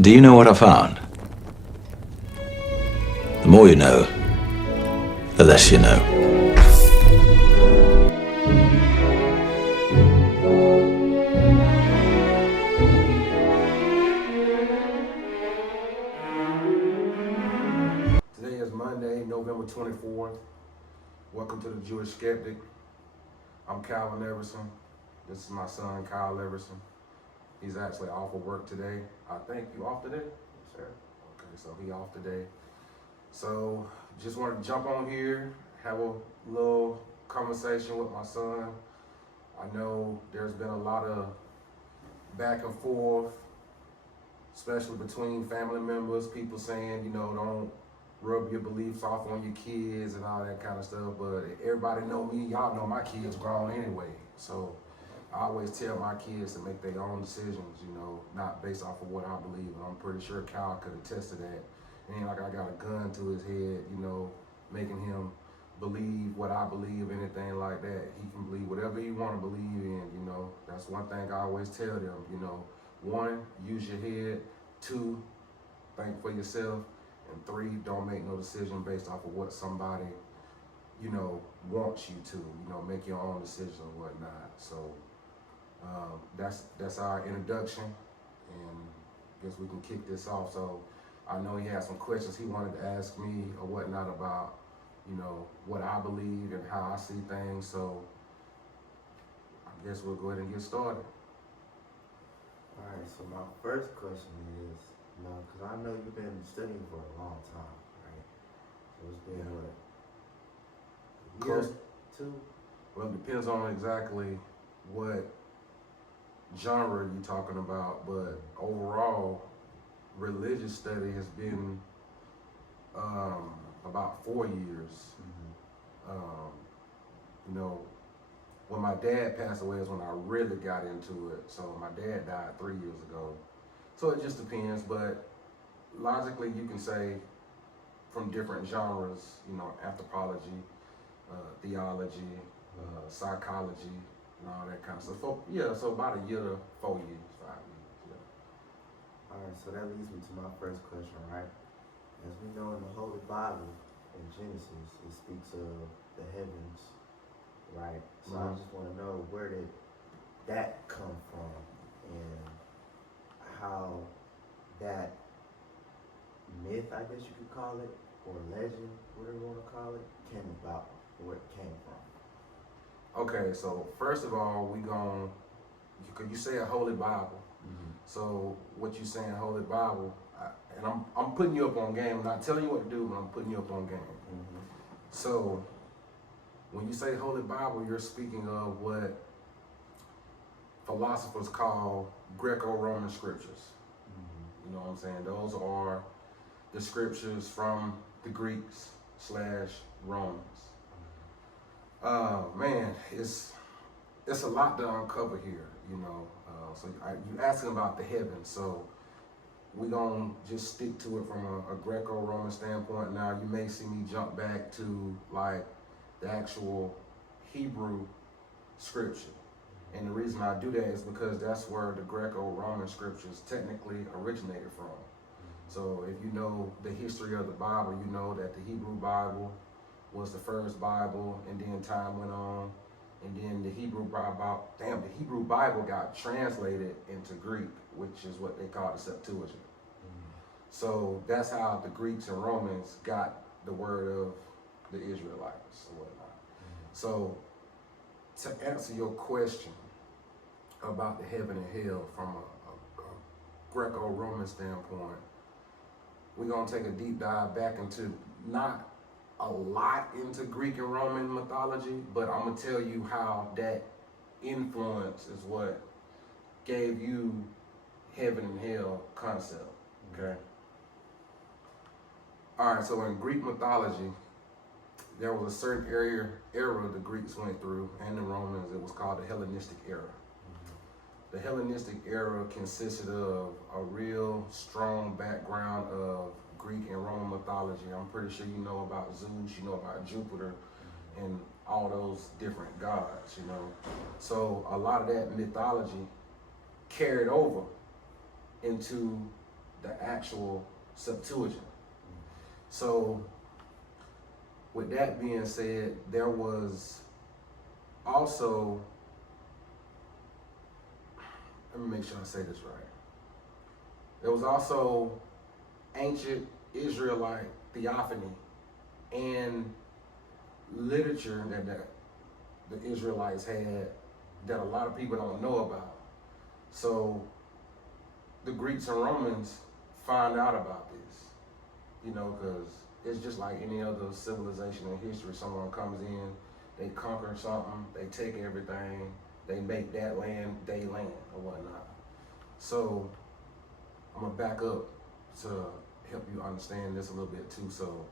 Do you know what I found? The more you know, the less you know. Today is Monday, November 24th. Welcome to the Jewish Skeptic. I'm Calvin Everson. This is my son, Kyle Everson. He's actually off of work today. I think you off today? Yes, sir. Okay, so he off today. So just wanted to jump on here, have a little conversation with my son. I know there's been a lot of back and forth, especially between family members, people saying, don't rub your beliefs off on your kids and all that kind of stuff. But everybody know me, y'all know my kids grown anyway. So I always tell my kids to make their own decisions, not based off of what I believe. And I'm pretty sure Kyle could attest to that. It ain't like I got a gun to his head, making him believe what I believe, anything like that. He can believe whatever he want to believe in, That's one thing I always tell them, one, use your head. Two, think for yourself. And three, don't make no decision based off of what somebody, wants you to, make your own decisions and whatnot. So that's our introduction, and I guess we can kick this off. So I know he had some questions he wanted to ask me or whatnot about, what I believe and how I see things. So I guess we'll go ahead and get started. All right, so my first question is, because I know you've been studying for a long time, right? So it's been what? A year, Close. two? Well, it depends on exactly what genre you're talking about, but overall, religious study has been about 4 years. When my dad passed away is when I really got into it. So my dad died 3 years ago. So it just depends, but logically you can say from different genres, anthropology, theology, psychology, and all that kind of stuff. So about a year to 4 years, 5 years, yeah. All right, so that leads me to my first question, right? As we know in the Holy Bible, in Genesis, it speaks of the heavens, right? So I just want to know, where did that come from and how that myth, I guess you could call it, or legend, whatever you want to call it, came about, where it came from. Okay, so first of all, could you say a Holy Bible? Mm-hmm. So what you saying, Holy Bible, and I'm putting you up on game. I'm not telling you what to do, but I'm putting you up on game. Mm-hmm. So when you say Holy Bible, you're speaking of what philosophers call Greco-Roman scriptures. Mm-hmm. You know what I'm saying? Those are the scriptures from the Greeks / Romans. Man, it's a lot to uncover here, So you asking about the heavens, so we're gonna just stick to it from a Greco-Roman standpoint. Now you may see me jump back to like the actual Hebrew scripture. And the reason I do that is because that's where the Greco-Roman scriptures technically originated from. So if you know the history of the Bible, you know that the Hebrew Bible was the first Bible, and then time went on, and then the Hebrew Bible got translated into Greek, which is what they call the Septuagint. So that's how the Greeks and Romans got the word of the Israelites or whatnot. So to answer your question about the heaven and hell from a Greco-Roman standpoint, we're gonna take a deep dive back into not a lot into Greek and Roman mythology, but I'm gonna tell you how that influence is what gave you heaven and hell concept. Okay. All right. So in Greek mythology, there was a certain era the Greeks went through, and the Romans. It was called the Hellenistic era. The Hellenistic era consisted of a real strong background of Greek and Roman mythology. I'm pretty sure you know about Zeus, you know about Jupiter, and all those different gods, So a lot of that mythology carried over into the actual Septuagint. So with that being said, there was also, let me make sure I say this right. There was also ancient Israelite theophany and literature that the Israelites had that a lot of people don't know about. So the Greeks and Romans find out about this, you know, because it's just like any other civilization in history. Someone comes in, they conquer something, they take everything, they make that land their land or whatnot. So I'm gonna back up to help you understand this a little bit too. So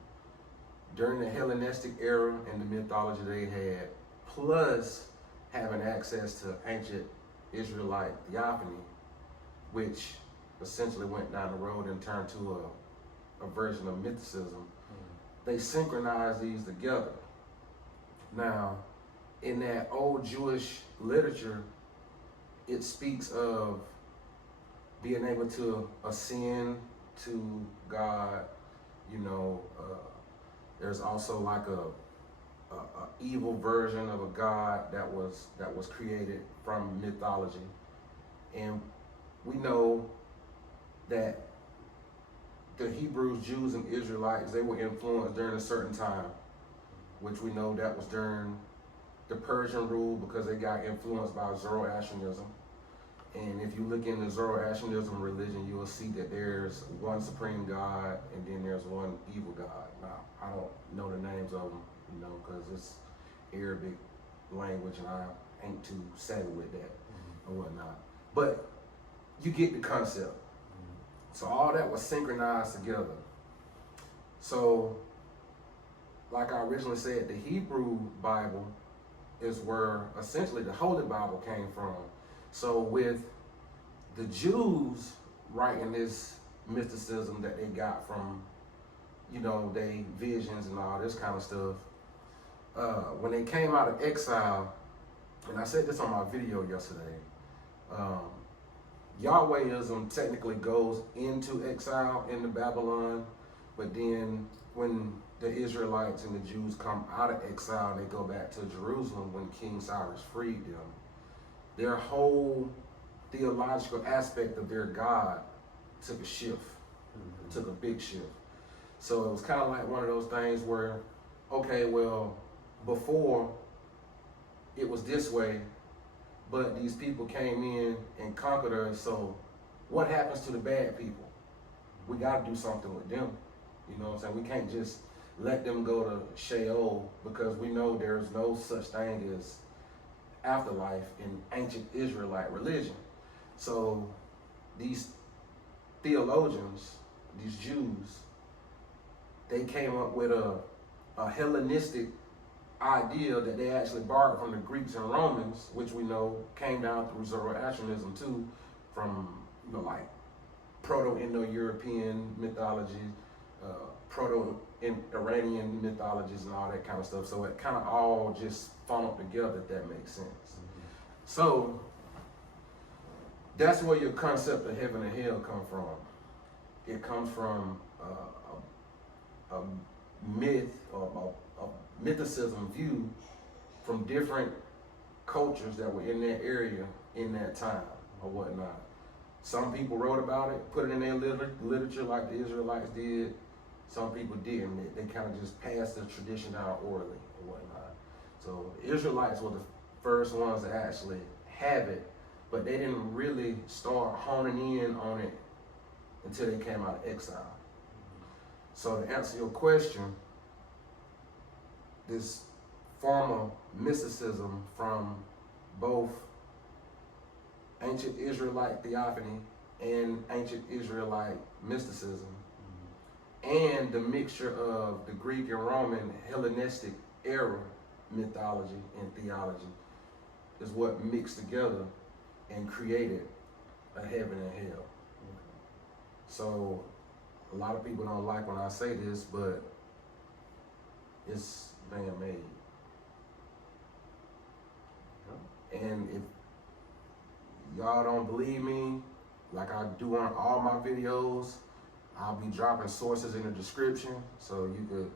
during the Hellenistic era and the mythology they had, plus having access to ancient Israelite theophany, which essentially went down the road and turned to a version of mythicism, they synchronized these together. Now, in that old Jewish literature, it speaks of being able to ascend to God. You know, there's also like a evil version of a God that was created from mythology, and we know that the Hebrews, Jews, and Israelites, they were influenced during a certain time, which we know that was during the Persian rule because they got influenced by Zoroastrianism. And if you look into Zoroastrianism religion, you will see that there's one supreme God and then there's one evil God. Now, I don't know the names of them, you know, because it's Arabic language and I ain't too savvy with that or whatnot. But you get the concept. So all that was synchronized together. So, like I originally said, the Hebrew Bible is where essentially the Holy Bible came from. So with the Jews writing this mysticism that they got from, you know, they visions and all this kind of stuff, when they came out of exile, and I said this on my video yesterday, Yahwehism technically goes into exile into Babylon, but then when the Israelites and the Jews come out of exile and they go back to Jerusalem when King Cyrus freed them, their whole theological aspect of their God took a shift, took a big shift. So it was kind of like one of those things where, okay, well, before it was this way, but these people came in and conquered us, so what happens to the bad people? We got to do something with them. You know what I'm saying? We can't just let them go to Sheol because we know there's no such thing as afterlife in ancient Israelite religion. So these theologians, these Jews, they came up with a Hellenistic idea that they actually borrowed from the Greeks and Romans, which we know came down through Zoroastrianism too, from, you know, like Proto-Indo-European mythology, Proto-Iranian mythologies and all that kind of stuff. So it kind of all just funneled together, if that makes sense. So that's where your concept of heaven and hell come from. It comes from a myth or a mythicism view from different cultures that were in that area in that time or whatnot. Some people wrote about it, put it in their literature like the Israelites did. Some people didn't. They kind of just passed the tradition down orally or whatnot. So the Israelites were the first ones to actually have it, but they didn't really start honing in on it until they came out of exile. So to answer your question, this form of mysticism from both ancient Israelite theophany and ancient Israelite mysticism, and the mixture of the Greek and Roman Hellenistic era mythology and theology is what mixed together and created a heaven and hell. So a lot of people don't like when I say this, but it's man-made. And if y'all don't believe me, like I do on all my videos, I'll be dropping sources in the description, so you could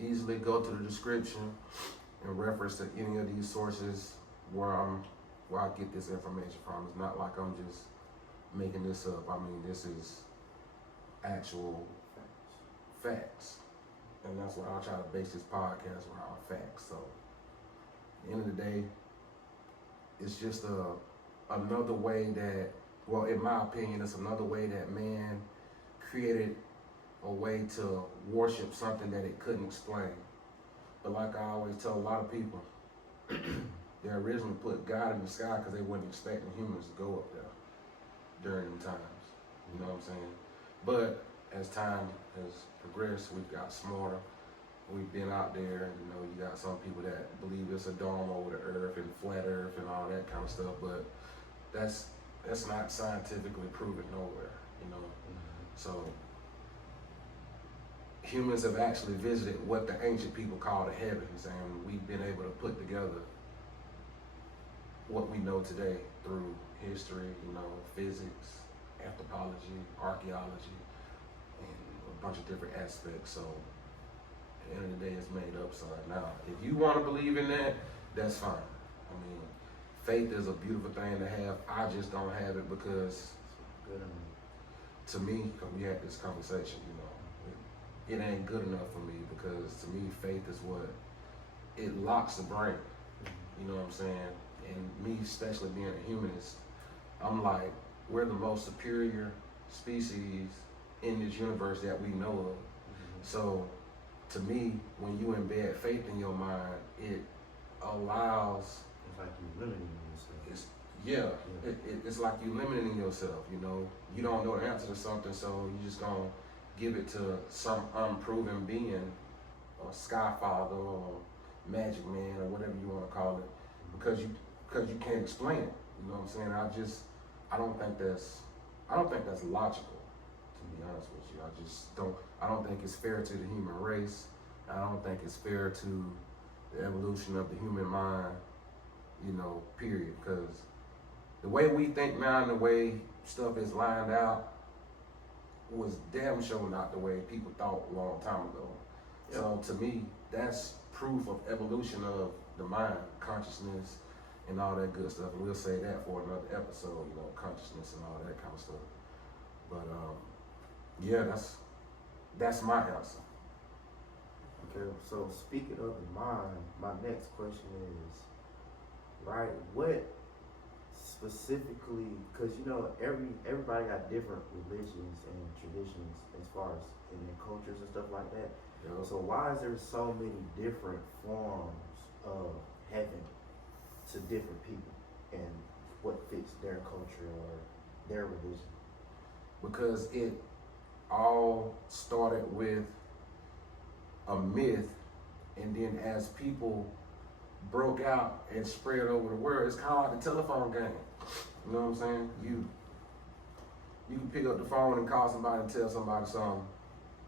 easily go to the description and reference to any of these sources where I get this information from. It's not like I'm just making this up. I mean, this is actual facts. And that's what I'll try to base this podcast around, facts. So at the end of the day, it's just another way that, well, in my opinion, it's another way that man created a way to worship something that it couldn't explain. But like I always tell a lot of people, they originally put God in the sky because they weren't expecting humans to go up there during them times. You know what I'm saying? But as time has progressed, we've got smarter. We've been out there, and you got some people that believe it's a dome over the earth and flat earth and all that kind of stuff, but that's not scientifically proven nowhere, So humans have actually visited what the ancient people call the heavens, and we've been able to put together what we know today through history, physics, anthropology, archaeology, and a bunch of different aspects. So at the end of the day, it's made up. So now, if you want to believe in that, that's fine. I mean, faith is a beautiful thing to have. I just don't have it because, to me, because we had this conversation, it ain't good enough for me, because to me, faith is what, it locks the brain. You know what I'm saying? And me, especially being a humanist, I'm like, we're the most superior species in this universe that we know of. So to me, when you embed faith in your mind, it allows. It's like you're limiting yourself. It's like you limiting yourself. You don't know the answer to something, so you just gonna give it to some unproven being, or Skyfather, or Magic Man, or whatever you want to call it, because you can't explain it. You know what I'm saying? I don't think that's logical, to be honest with you. I don't think it's fair to the human race. I don't think it's fair to the evolution of the human mind, period. Because the way we think now and the way stuff is lined out was damn sure not the way people thought a long time ago. Yep. So to me, that's proof of evolution of the mind, consciousness, and all that good stuff. And we'll say that for another episode, consciousness and all that kind of stuff. But yeah, that's my answer. Okay, so speaking of the mind, my next question is, right, what specifically, because everybody got different religions and traditions as far as in their cultures and stuff like that. Yep. So why is there so many different forms of heaven to different people, and what fits their culture or their religion? Because it all started with a myth, and then as people broke out and spread over the world, it's kind of like the telephone game. You know what I'm saying? You can pick up the phone and call somebody and tell somebody something,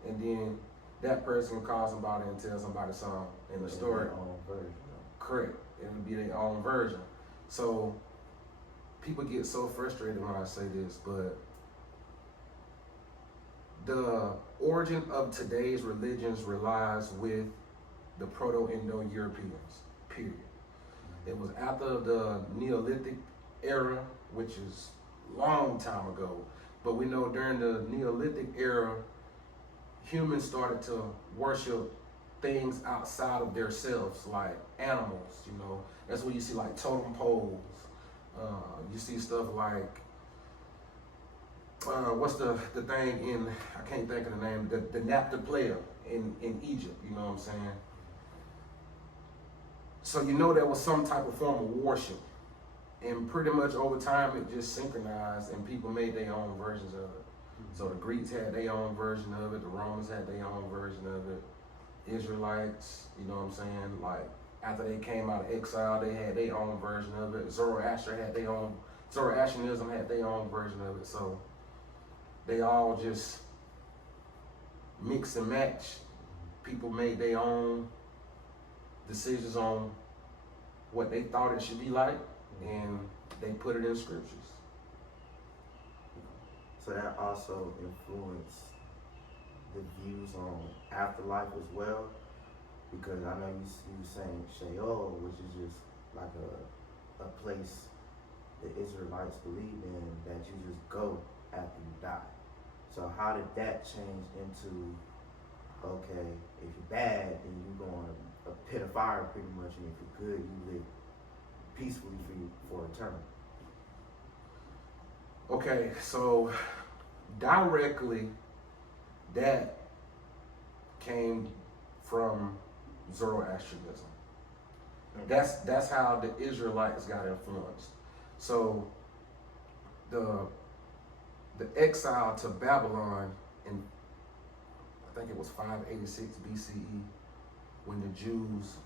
and then that person can call somebody and tell somebody something, and the story. Their own version. Correct. It'll be their own version. So people get so frustrated when I say this, but the origin of today's religions relies with the Proto-Indo-Europeans, period. It was after the Neolithic era, which is a long time ago, but we know during the Neolithic era, humans started to worship things outside of themselves, like animals, That's where you see like totem poles. You see stuff like, what's the thing in, I can't think of the name, the Naphtali player in Egypt, you know what I'm saying? So there was some type of form of worship. And pretty much over time, it just synchronized and people made their own versions of it. So the Greeks had their own version of it, the Romans had their own version of it, Israelites, you know what I'm saying? Like, after they came out of exile, they had their own version of it. Zoroastrianism had their own version of it. So they all just mix and match. People made their own decisions on what they thought it should be like, and they put it in scriptures. So that also influenced the views on afterlife as well, because I know you were saying Sheol, which is just like a place the Israelites believe in that you just go after you die. So how did that change into, okay, if you're bad, then you go on a pit of fire pretty much, and if you're good, you live peacefully for eternity? Okay, so directly that came from Zoroastrianism. That's how the Israelites got influenced. So the exile to Babylon in, I think it was 586 BCE, when the Jews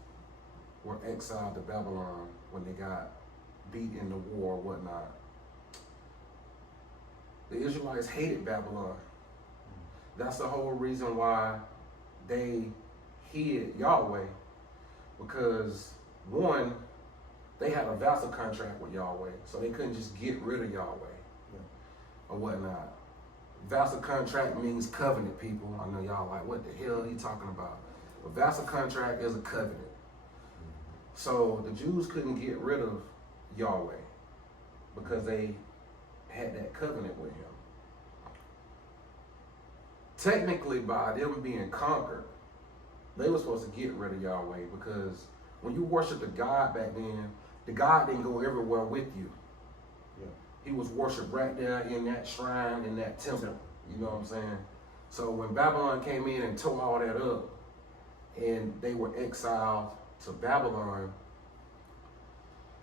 were exiled to Babylon when they got beat in the war or whatnot. The Israelites hated Babylon. That's the whole reason why they hid Yahweh, because one, they had a vassal contract with Yahweh, so they couldn't just get rid of Yahweh or whatnot. Vassal contract means covenant, people. I know y'all like, what the hell are you talking about? A vassal contract is a covenant. So the Jews couldn't get rid of Yahweh because they had that covenant with him. Technically, by them being conquered, they were supposed to get rid of Yahweh, because when you worship the God back then, the God didn't go everywhere with you. Yeah. He was worshipped right there in that shrine, in that temple. You know what I'm saying? So when Babylon came in and tore all that up, and they were exiled to Babylon,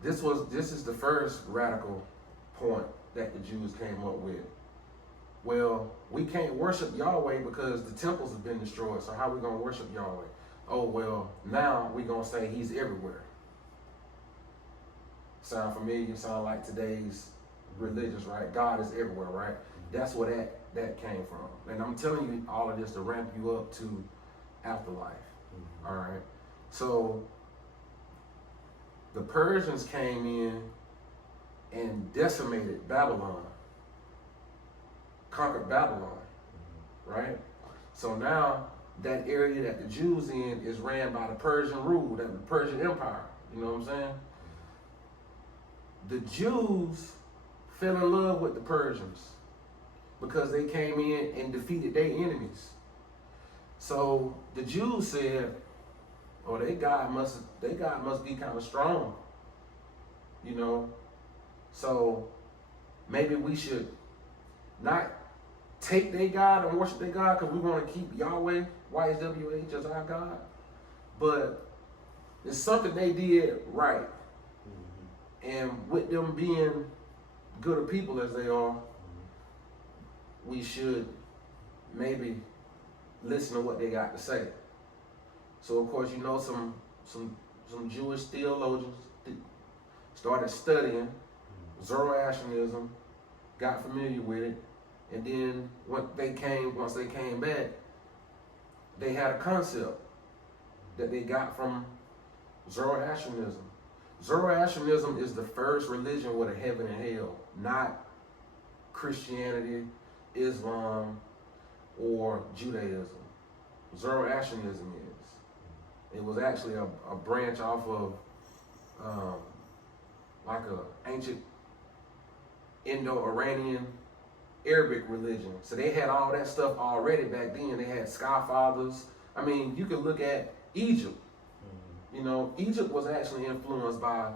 this is the first radical point that the Jews came up with. Well, we can't worship Yahweh because the temples have been destroyed, so how are we going to worship Yahweh? Oh, well, now we're going to say he's everywhere. Sound familiar? Sound like today's religions, right? God is everywhere, right? That's where that came from. And I'm telling you all of this to ramp you up to Afterlife. All right? So the Persians came in and decimated Babylon, conquered Babylon, right? So now that area that the Jews in is ran by the Persian rule, the Persian Empire. You know what I'm saying? The Jews fell in love with the Persians because they came in and defeated their enemies. So the Jews said, "Oh, their God must be kind of strong, you know. So maybe we should not take their God and worship their God because we want to keep Yahweh, YHWH, as our God. But it's something they did right. And with them being good people as they are, we should maybe listen to what they got to say." So of course, you know, some Jewish theologians started studying Zoroastrianism, got familiar with it, and then once they came back, they had a concept that they got from Zoroastrianism. Zoroastrianism is the first religion with a heaven and hell, not Christianity, Islam, or Judaism. Zoroastrianism is. It was actually a branch off of like a ancient Indo-Iranian Arabic religion. So they had all that stuff already back then. They had sky fathers. I mean, you can look at Egypt. You know, Egypt was actually influenced by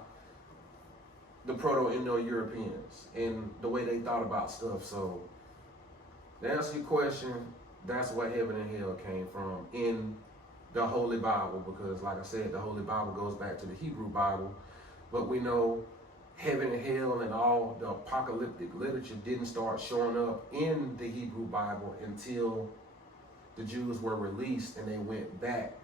the Proto-Indo-Europeans and the way they thought about stuff. So to answer your question, that's where heaven and hell came from in the Holy Bible, because like I said, the Holy Bible goes back to the Hebrew Bible, but we know heaven and hell and all the apocalyptic literature didn't start showing up in the Hebrew Bible until the Jews were released and they went back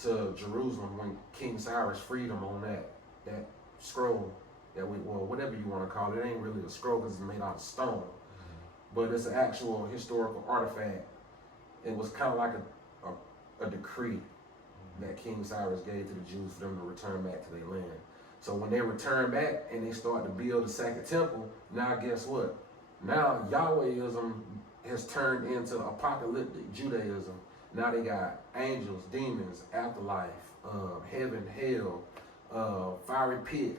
to Jerusalem when King Cyrus freed them on that scroll that whatever you want to call it. It ain't really a scroll because it's made out of stone, but it's an actual historical artifact. It was kind of like a decree that King Cyrus gave to the Jews for them to return back to their land. So when they return back and they start to build the second temple, now guess what? Now Yahwehism has turned into apocalyptic Judaism. Now they got angels, demons, afterlife, heaven, hell, fiery pit,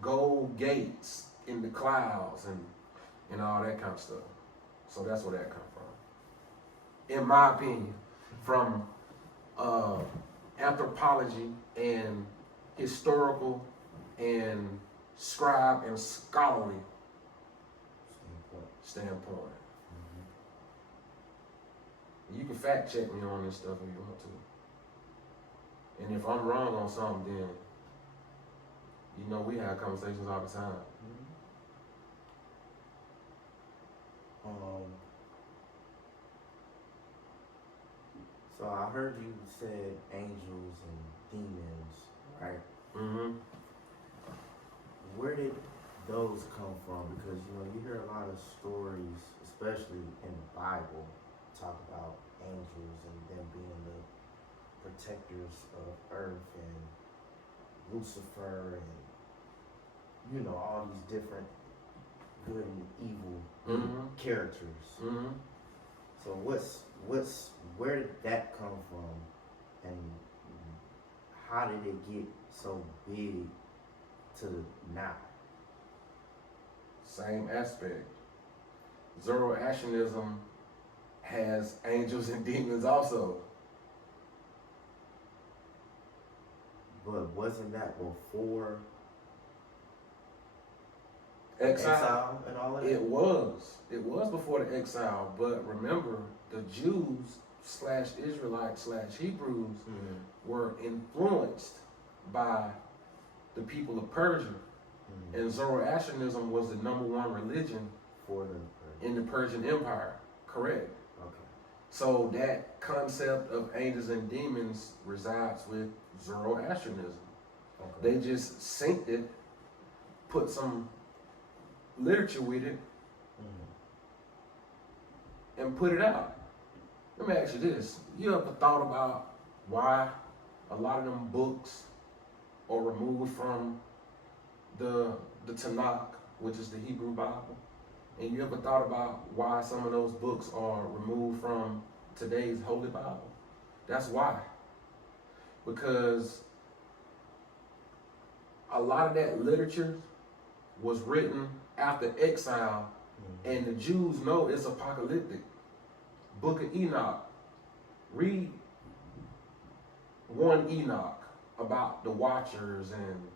gold gates in the clouds and all that kind of stuff. So that's where that comes from. In my opinion, from anthropology and historical and scribe and scholarly standpoint. You can fact check me on this stuff if you want to. And if I'm wrong on something, then we have conversations all the time. So I heard you said angels and demons, right? Mm-hmm. Where did those come from? Because you hear a lot of stories, especially in the Bible, talk about angels and them being the protectors of earth and Lucifer and all these different good and evil characters. Mm-hmm. So where did that come from, and how did it get so big to now? Same aspect. Zoroastrianism has angels and demons also. But wasn't that before Exile and all of that? It was before the exile, but remember, the Jews / Israelites / Hebrews were influenced by the people of Persia. And Zoroastrianism was the #1 religion in the Persian Empire, correct? Okay. So that concept of angels and demons resides with Zoroastrianism. Okay. They just synced it, put some literature with it, and put it out. Let me ask you this. You ever thought about why a lot of them books are removed from the Tanakh, which is the Hebrew Bible? And you ever thought about why some of those books are removed from today's Holy Bible? That's why. Because a lot of that literature was written after exile, and the Jews know it's apocalyptic. Book of Enoch. Read 1 Enoch about the Watchers and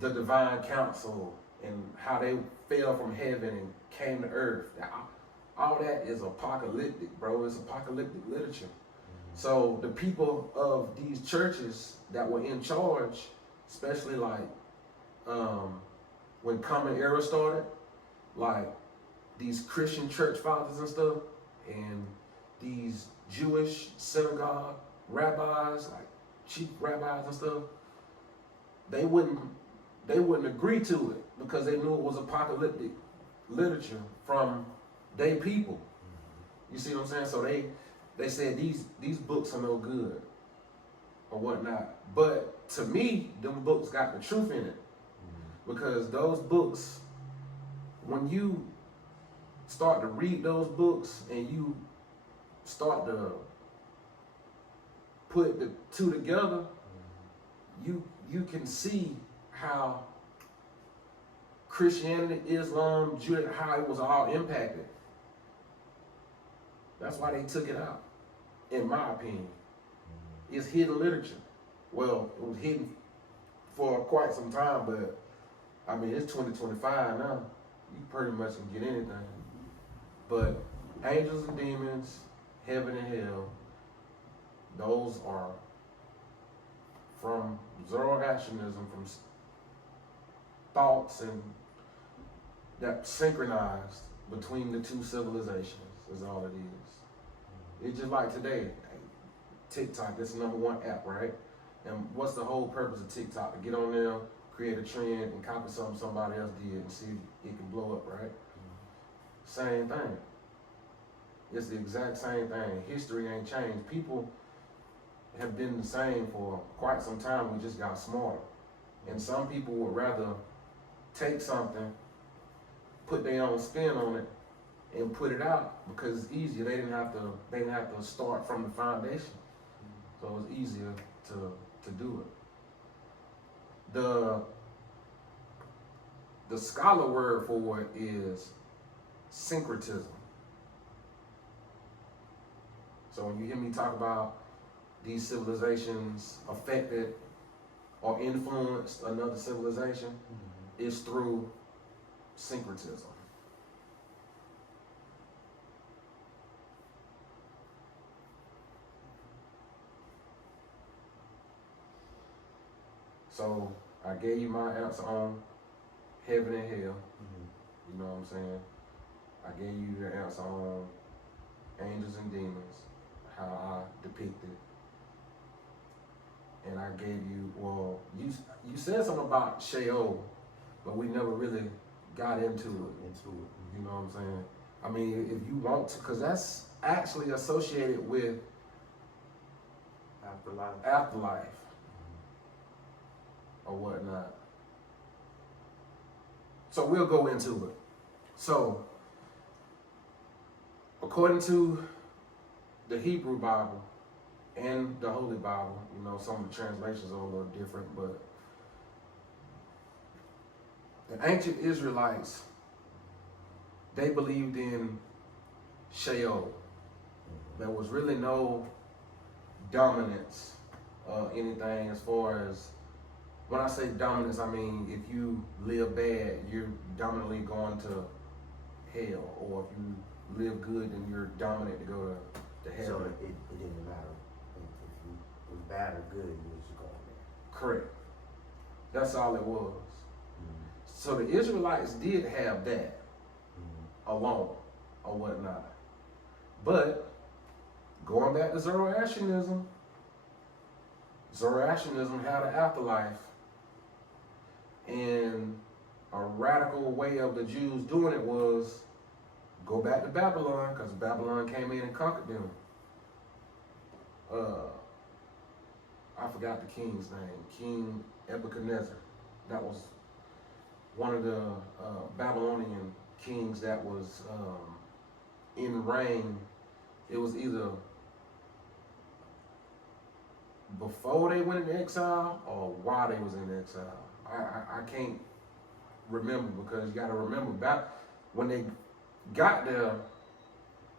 the divine council and how they fell from heaven and came to earth. All that is apocalyptic, bro. It's apocalyptic literature. So the people of these churches that were in charge, especially like when Common Era started, like these Christian church fathers and stuff, and these Jewish synagogue rabbis, like chief rabbis and stuff, they wouldn't agree to it because they knew it was apocalyptic literature from their people. You see what I'm saying? So they said these books are no good or whatnot. But to me, them books got the truth in it. Because those books, when you start to read those books and you start to put the two together, you can see how Christianity, Islam, Judaism, how it was all impacted. That's why they took it out, in my opinion. It's hidden literature. Well, it was hidden for quite some time, but I mean, it's 2025 now. You pretty much can get anything. But angels and demons, heaven and hell, those are from Zoroastrianism, from thoughts and that synchronized between the two civilizations is all it is. It's just like today, TikTok, that's the #1 app, right? And what's the whole purpose of TikTok? To get on there, create a trend, and copy something somebody else did and see if it can blow up, right? Same thing. It's the exact same thing. History ain't changed. People have been the same for quite some time. We just got smarter. And some people would rather take something, put their own spin on it, and put it out because it's easier. They didn't have to start from the foundation, so it was easier to do it. The scholar word for it is syncretism. So when you hear me talk about these civilizations affected or influenced another civilization, it's through syncretism. So I gave you my answer on heaven and hell. You know what I'm saying? I gave you the answer on angels and demons, how I depict it. And I gave you, well, you said something about Sheol, but we never really got into it. You know what I'm saying? I mean, if you want to, because that's actually associated with afterlife or whatnot. So we'll go into it. So, according to the Hebrew Bible and the Holy Bible, you know, some of the translations are a little different, but the ancient Israelites, they believed in Sheol. There was really no dominance, anything as far as, when I say dominance, I mean if you live bad, you're dominantly going to hell, or if you live good, then you're dominant to go to heaven. So it didn't matter if you was bad or good, you was just going there. Correct. That's all it was. So the Israelites did have that alone or whatnot. But going back to Zoroastrianism had an afterlife, and a radical way of the Jews doing it was go back to Babylon, because Babylon came in and conquered them. I forgot the king's name, King Nebuchadnezzar. That was one of the Babylonian kings that was in reign. It was either before they went into exile or while they was in exile. I can't remember, because you got to remember back when they got there,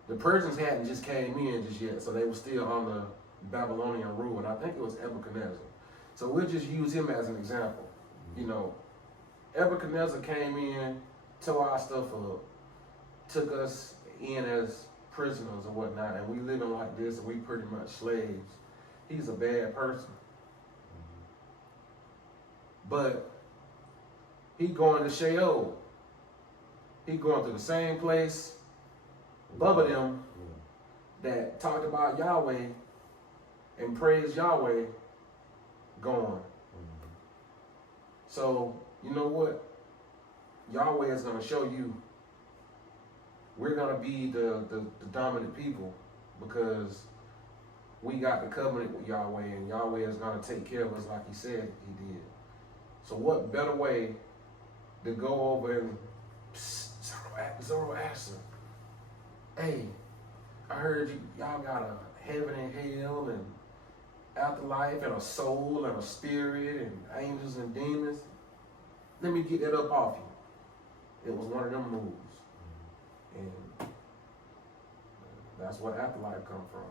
the Persians hadn't just came in just yet, so they were still under Babylonian rule, and I think it was Nebuchadnezzar. So we'll just use him as an example. You know, Nebuchadnezzar came in, tore our stuff up, took us in as prisoners or whatnot, and we living like this, and we pretty much slaves. He's a bad person. But he going to Sheol. He going to the same place above them that talked about Yahweh and praised Yahweh going. So, you know what? Yahweh is going to show you we're going to be the dominant people, because we got the covenant with Yahweh, and Yahweh is going to take care of us like he said he did. So what better way to go over and Zoroaster, hey, I heard y'all got a heaven and hell and afterlife and a soul and a spirit and angels and demons. Let me get that up off you. It was one of them moves. And that's what afterlife come from.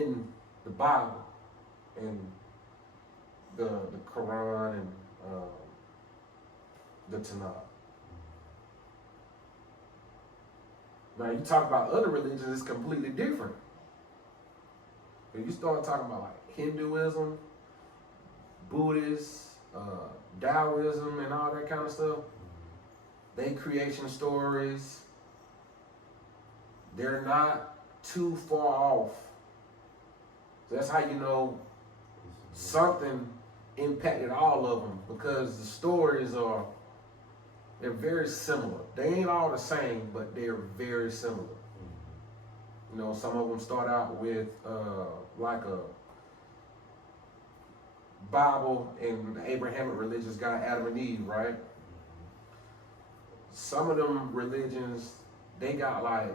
In the Bible, in the Quran, and the Tanakh. Now you talk about other religions, it's completely different. If you start talking about like Hinduism, Buddhist, Taoism, and all that kind of stuff, they creation stories, they're not too far off. So that's how you know something impacted all of them, because the stories they're very similar. They ain't all the same, but they're very similar. You know, some of them start out with like a Bible and the Abrahamic religions got Adam and Eve, right? Some of them religions, they got like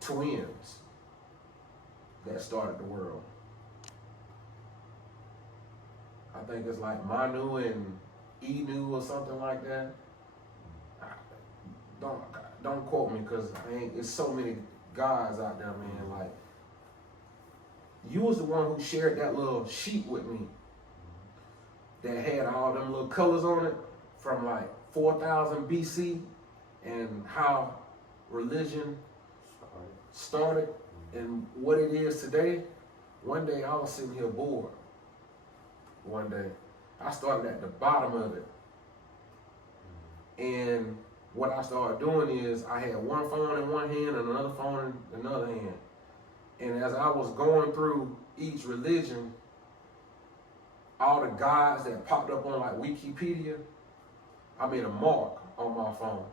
twins that started the world. I think it's like Manu and Enu or something like that. Don't quote me, because it's so many gods out there, man. Like, you was the one who shared that little sheet with me that had all them little colors on it from like 4000 BC and how religion started and what it is today. One day I was sitting here bored. One day I started at the bottom of it, and what I started doing is I had one phone in one hand and another phone in another hand, and as I was going through each religion, all the gods that popped up on like Wikipedia, I made a mark on my phone.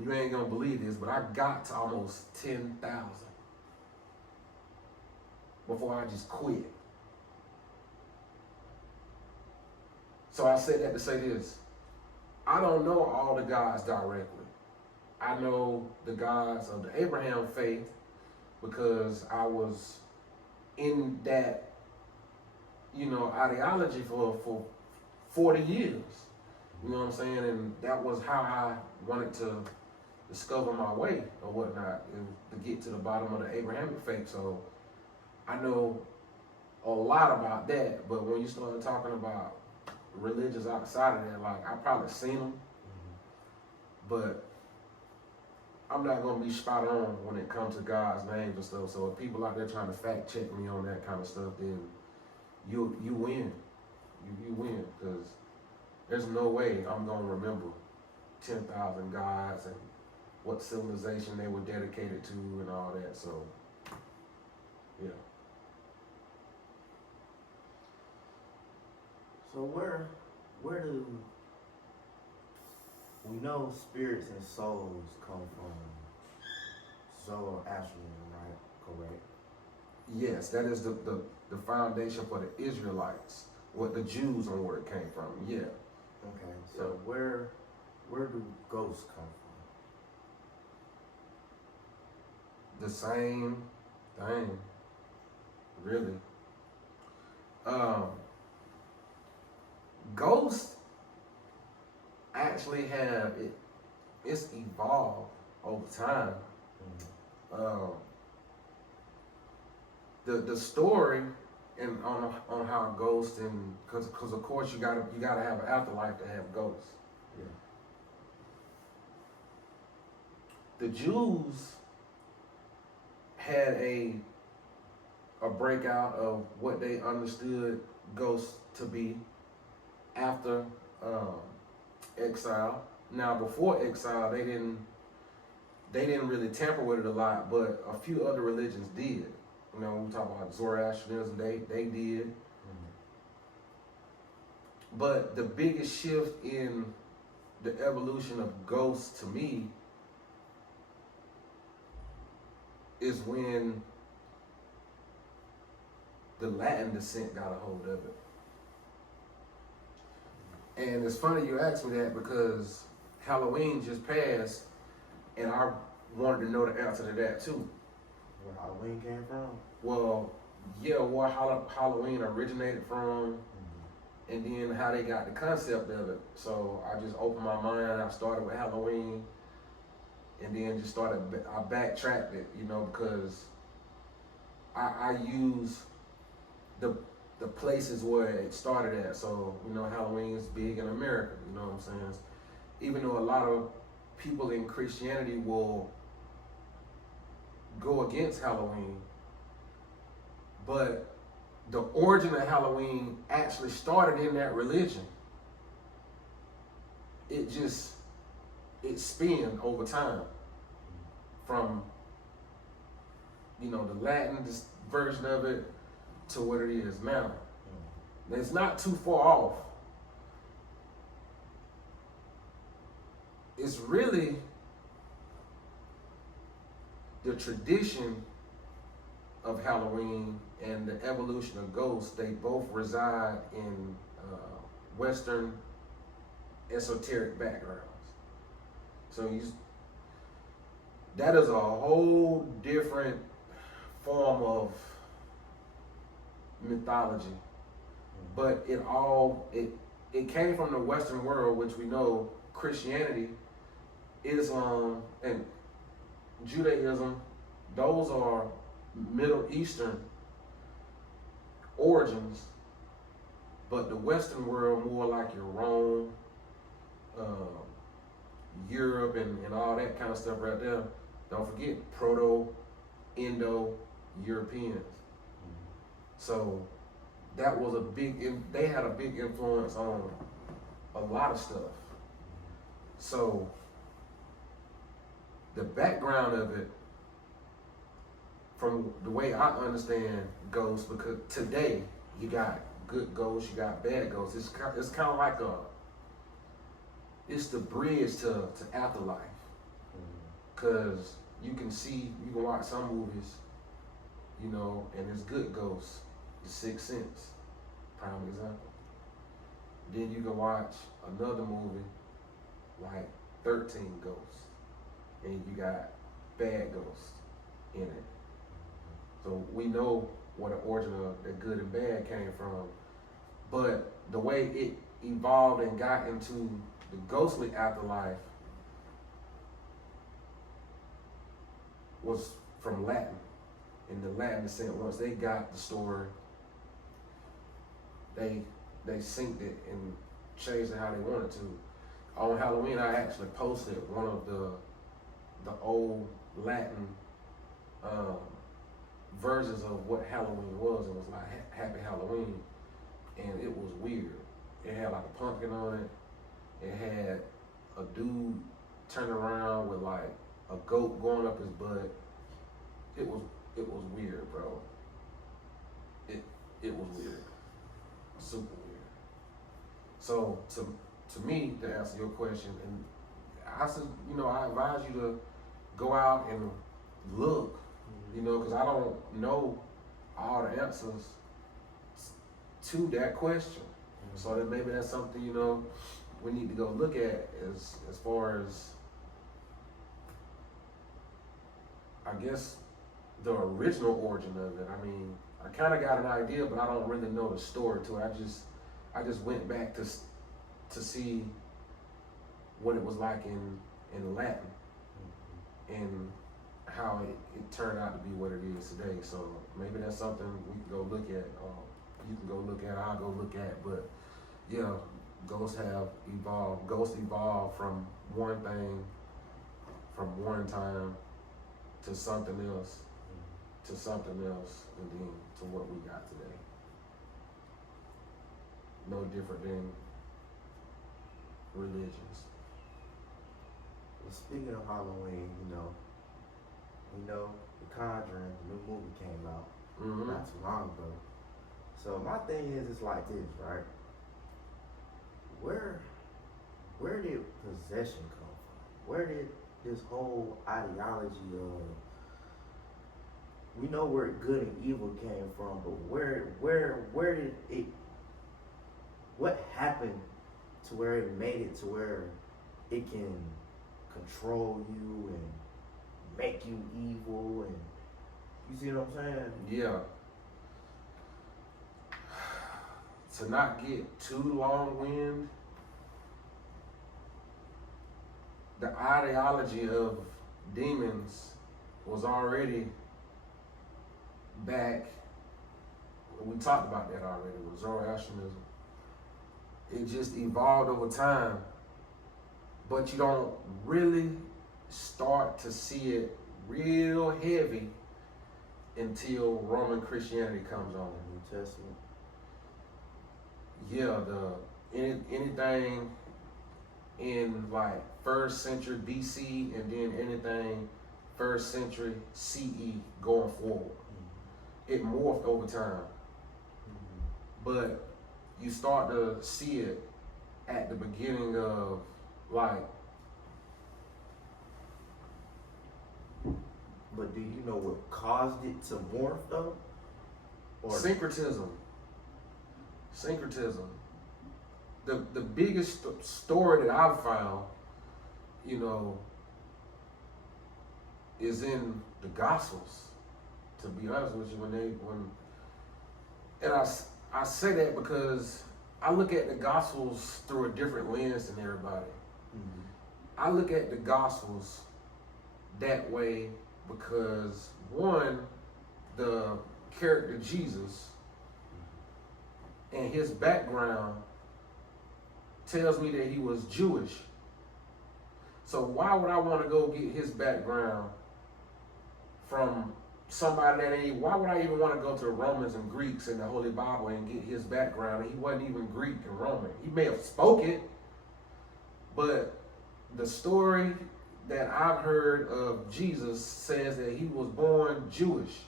You ain't gonna believe this, but I got to almost 10,000 before I just quit. So I said that to say this. I don't know all the gods directly. I know the gods of the Abraham faith because I was in that, ideology for 40 years. You know what I'm saying? And that was how I wanted to discover my way or whatnot, and to get to the bottom of the Abrahamic faith. So I know a lot about that, but when you start talking about religions outside of that, like, I probably seen them, but I'm not gonna be spot on when it comes to God's names and stuff. So if people out there trying to fact check me on that kind of stuff, then you win. You win, because there's no way I'm gonna remember 10,000 gods and what civilization they were dedicated to and all that. So yeah. So where do we know spirits and souls come from? Zoroastrianism, right? Correct. Yes, that is the foundation for the Israelites, what the Jews on where it came from. Yeah. Okay. So where do ghosts come from? The same thing, really. Ghosts actually have it's evolved over time. The story and on how ghosts, and because of course you gotta have an afterlife to have ghosts. Yeah. The Jews had a breakout of what they understood ghosts to be after Exile. Now before Exile, they didn't really tamper with it a lot, but a few other religions did. We talk about Zoroastrianism, they did. But the biggest shift in the evolution of ghosts to me is when the Latin descent got a hold of it. And it's funny you asked me that, because Halloween just passed, and I wanted to know the answer to that too. Where Halloween came from? Well, yeah, where Halloween originated from, and then how they got the concept of it. So I just opened my mind. I started with Halloween, and then just I backtracked it, because I use the places where it started at. So, Halloween is big in America, you know what I'm saying? Even though a lot of people in Christianity will go against Halloween, but the origin of Halloween actually started in that religion. It spanned over time from, the Latin version of it to what it is now. It's not too far off. It's really the tradition of Halloween and the evolution of ghosts, they both reside in Western esoteric backgrounds. So that is a whole different form of mythology, but it came from the Western world, which we know Christianity, Islam, and Judaism. Those are Middle Eastern origins, but the Western world more like your Rome, Europe, and all that kind of stuff right there. Don't forget Proto-Indo-Europeans. So that was they had a big influence on a lot of stuff. So the background of it, from the way I understand ghosts, because today you got good ghosts, you got bad ghosts. It's kind of like it's the bridge to Afterlife. Cause you can watch some movies, and it's good ghosts. The Sixth Sense, prime example. Then you can watch another movie like 13 Ghosts, and you got bad ghosts in it. So we know where the origin of the good and bad came from, but the way it evolved and got into the ghostly afterlife was from Latin. In the Latin descent, once they got the story, they synced it and changed it how they wanted to. On Halloween, I actually posted one of the old Latin versions of what Halloween was. It was like Happy Halloween, and it was weird. It had like a pumpkin on it. It had a dude turning around with like a goat going up his butt. It was weird, bro. It was weird. Super weird. So to me, to answer your question, and I said, I advise you to go out and look, because I don't know all the answers to that question. So that maybe that's something, we need to go look at as far as, I guess, the original origin of it. I mean, I kind of got an idea, but I don't really know the story to it. I just went back to see what it was like in Latin and how it turned out to be what it is today. So maybe that's something we can go look at. You can go look at, I'll go look at. But yeah, ghosts have evolved. Ghosts evolved from one thing, from one time to something else, and then to what we got today. No different than religions. Well, speaking of Halloween, we know The Conjuring, the new movie came out not too long ago. So my thing is, it's like this, right? Where did possession come from? Where did this whole ideology of, we know where good and evil came from, but where did it, what happened to where it made it to where it can control you and make you evil, and you see what I'm saying? Yeah. To not get too long-winded, the ideology of demons was already back. We talked about that already with Zoroastrianism. It just evolved over time, but you don't really start to see it real heavy until Roman Christianity comes on. The New Testament. Yeah, anything in like 1st century BC and then anything 1st century CE going forward. It morphed over time. But you start to see it at the beginning of like But do you know what caused it to morph though? Or Syncretism. The biggest story that I've found, you know, is in the Gospels. To be honest with you, and I say that because I look at the Gospels through a different lens than everybody. Mhm. I look at the Gospels that way because one, the character Jesus and his background tells me that he was Jewish. So why would I want to go get his background from somebody that ain't, why would I even want to go to the Romans and Greeks in the Holy Bible and get his background? And he wasn't even Greek and Roman. He may have spoke it, but the story that I've heard of Jesus says that he was born Jewish.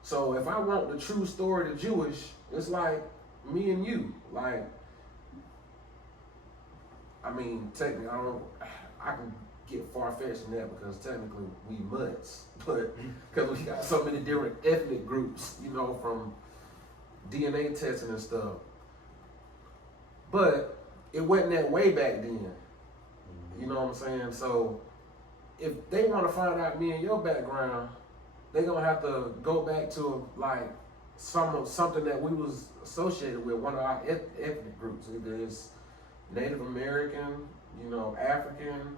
So if I want the true story of Jewish, it's like me and you. Like, I mean, technically, I can get far-fetched in that because technically we mutts, but because we got so many different ethnic groups, you know, from DNA testing and stuff. But it wasn't that way back then. You know what I'm saying? So if they want to find out me and your background, they're gonna have to go back to like something that we was associated with, one of our ethnic groups. Either it's Native American, you know, African,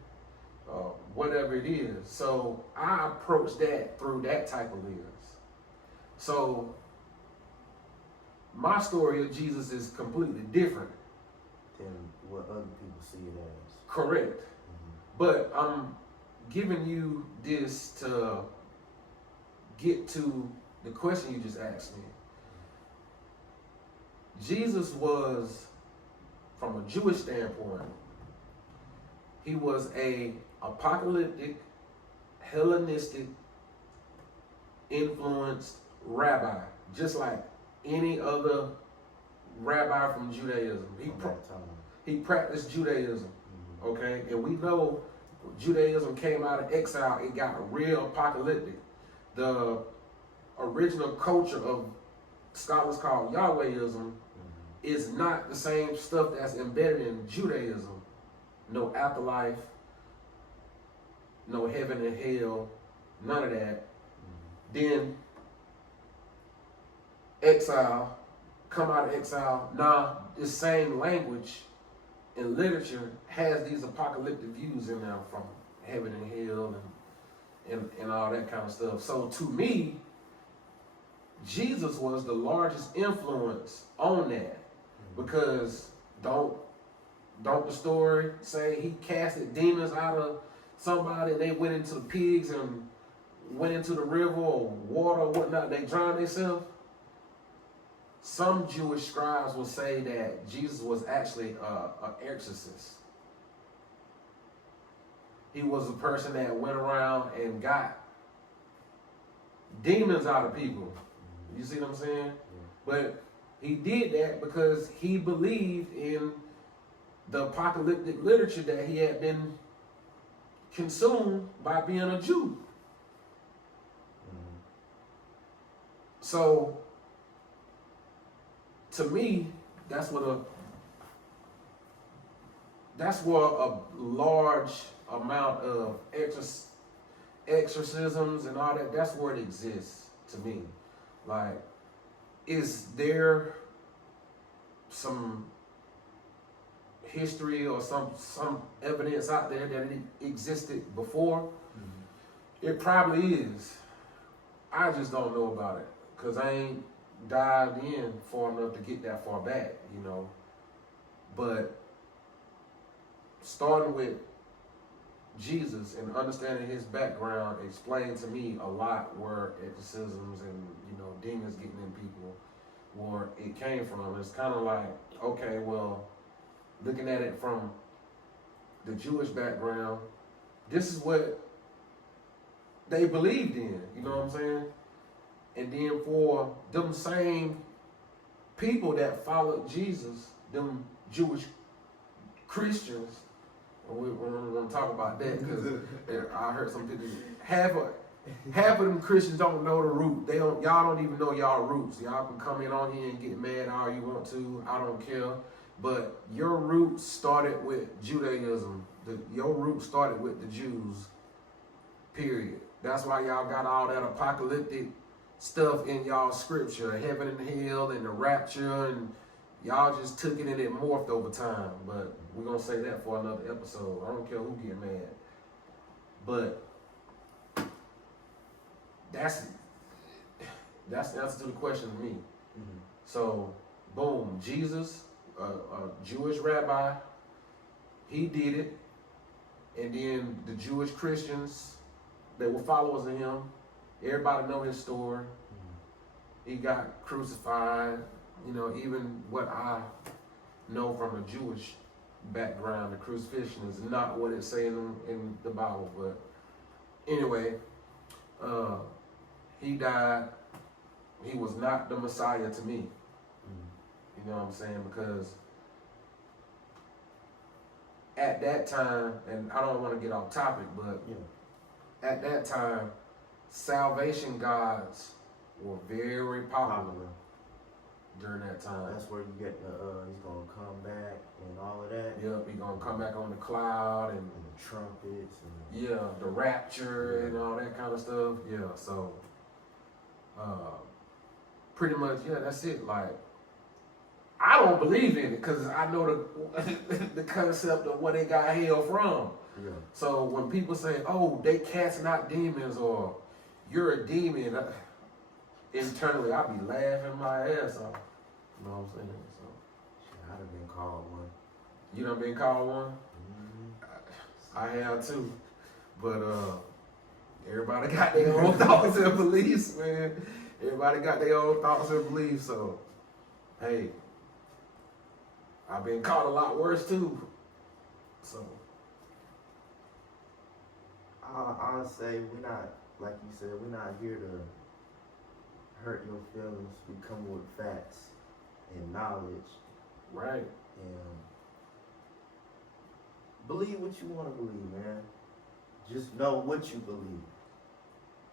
whatever it is. So I approach that through that type of lens. So my story of Jesus is completely different than what other people see it as. Correct. But I'm giving you this to get to the question you just asked me. Jesus was, from a Jewish standpoint, he was a apocalyptic, Hellenistic influenced rabbi, just like any other rabbi from Judaism. He practiced Judaism, okay? And we know Judaism came out of exile, it got real apocalyptic. The original culture of scholars call Yahwehism is not the same stuff that's embedded in Judaism. No afterlife, no heaven and hell, none of that. Then exile, come out of exile. Now, this same language and literature has these apocalyptic views in there from heaven and hell and all that kind of stuff. So to me, Jesus was the largest influence on that, because don't the story say he casted demons out of somebody and they went into the pigs and went into the river or water or whatnot, they drowned themselves? Some Jewish scribes will say that Jesus was actually an exorcist. He was a person that went around and got demons out of people. You see what I'm saying? Yeah. But he did that because he believed in the apocalyptic literature that he had been consumed by being a Jew. So, to me, that's where a large amount of exorcisms and all that, that's where it exists to me. Like, is there some history or some evidence out there that it existed before? It probably is. I just don't know about it because I ain't dived in far enough to get that far back, you know. But starting with Jesus and understanding his background explained to me a lot where exorcisms and, you know, demons getting in people, where it came from. It's kind of like, okay, well, looking at it from the Jewish background, this is what they believed in, you know what I'm saying? And then for them same people that followed Jesus, them Jewish Christians, we're going to talk about that because I heard some people, half of them Christians don't know the root. Y'all don't even know y'all roots. Y'all can come in on here and get mad all you want to. I don't care. But your roots started with Judaism. Your roots started with the Jews. Period. That's why y'all got all that apocalyptic stuff in y'all scripture, heaven and hell and the rapture, and y'all just took it and it morphed over time. But we're gonna say that for another episode. I don't care who get mad. But that's the answer to the question to me. Mm-hmm. So, boom, Jesus, a Jewish rabbi, he did it, and then the Jewish Christians, they were followers of him. Everybody know his story. Mm-hmm. He got crucified. You know, even what I know from a Jewish background, the crucifixion is not what it's saying in the Bible. But anyway, he died. He was not the Messiah to me. Mm-hmm. You know what I'm saying? Because at that time, and I don't want to get off topic, but at that time, salvation gods were very popular during that time. That's where you get the he's gonna come back and all of that. Yep, he's gonna come back on the cloud and the trumpets and the rapture and all that kind of stuff. Yeah, so pretty much that's it. Like, I don't believe in it because I know the concept of where they got hell from. Yeah. So when people say, "Oh, they casting out demons," or "You're a demon," internally I be laughing my ass off. You know what I'm saying? So I'd have been called one. You done been called one? Mm-hmm. I have too. But everybody got their own thoughts and beliefs, man. Everybody got their own thoughts and beliefs. So hey, I've been called a lot worse too. So I'll say we're not, like you said, we're not here to hurt your feelings. We come with facts and knowledge. Right. And believe what you want to believe, man. Just know what you believe.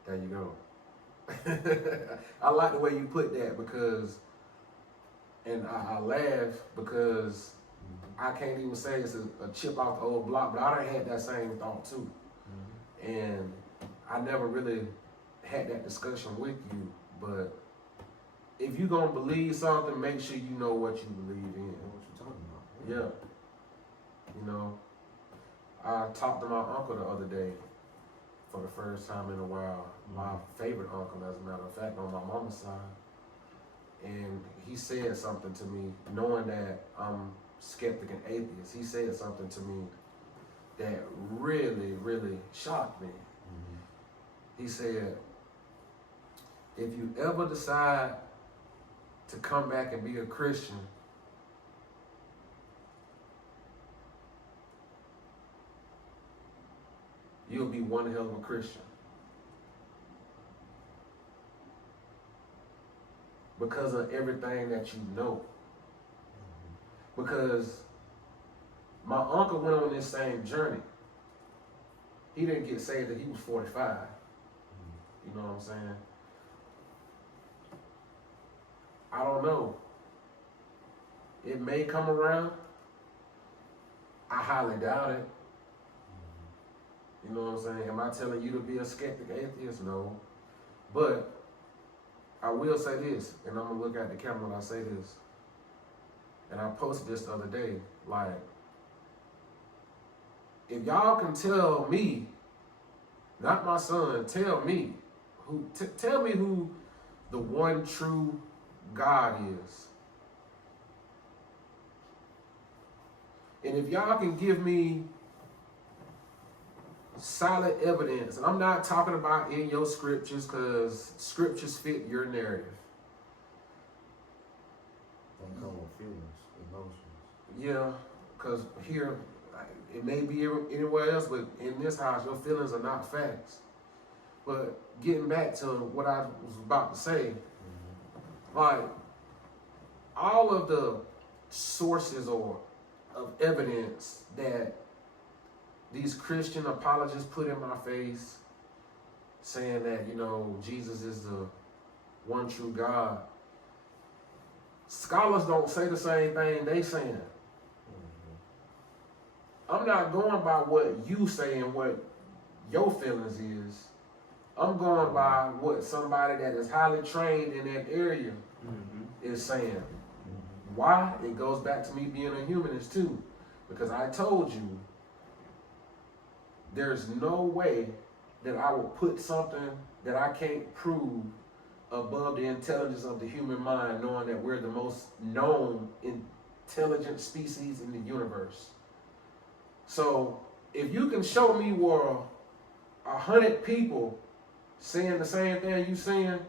There you go. I like the way you put that because, and I laugh because I can't even say it's a chip off the old block, but I done had that same thought too. Mm-hmm. And I never really had that discussion with you, but if you're going to believe something, make sure you know what you believe in. What you talking about? Yeah. You know, I talked to my uncle the other day for the first time in a while. My favorite uncle, as a matter of fact, on my mama's side. And he said something to me, knowing that I'm skeptic and atheist. He said something to me that really, really shocked me. Mm-hmm. He said, if you ever decide to come back and be a Christian, you'll be one hell of a Christian. Because of everything that you know. Because my uncle went on this same journey. He didn't get saved until he was 45. You know what I'm saying? I don't know. It may come around. I highly doubt it. You know what I'm saying? Am I telling you to be a skeptic atheist? No. But I will say this, and I'm going to look at the camera when I say this. And I posted this the other day. Like, if y'all can tell me, not my son, tell me who the one true God is. And if y'all can give me solid evidence, and I'm not talking about in your scriptures because scriptures fit your narrative. Don't come with feelings, emotions. Yeah, because here, it may be anywhere else, but in this house, your feelings are not facts. But getting back to what I was about to say, like, all of the sources of evidence that these Christian apologists put in my face saying that, you know, Jesus is the one true God. Scholars don't say the same thing they saying. I'm not going by what you say and what your feelings is. I'm going by what somebody that is highly trained in that area is saying. Why? It goes back to me being a humanist too. Because I told you, there's no way that I will put something that I can't prove above the intelligence of the human mind, knowing that we're the most known intelligent species in the universe. So if you can show me where 100 people saying the same thing you saying,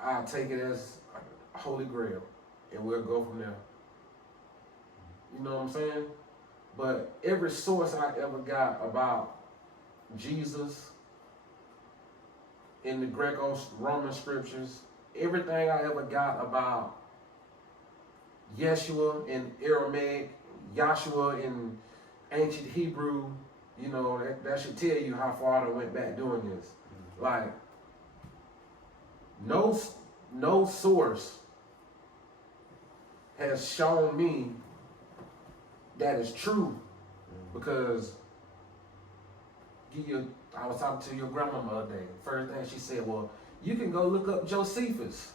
I'll take it as a holy grail, and we'll go from there. You know what I'm saying? But every source I ever got about Jesus in the Greco-Roman scriptures, everything I ever got about Yeshua in Aramaic, Yahshua in ancient Hebrew, you know, that should tell you how far I went back doing this. Like, no source has shown me that is true, because I was talking to your grandma the other day. First thing she said, well, you can go look up Josephus.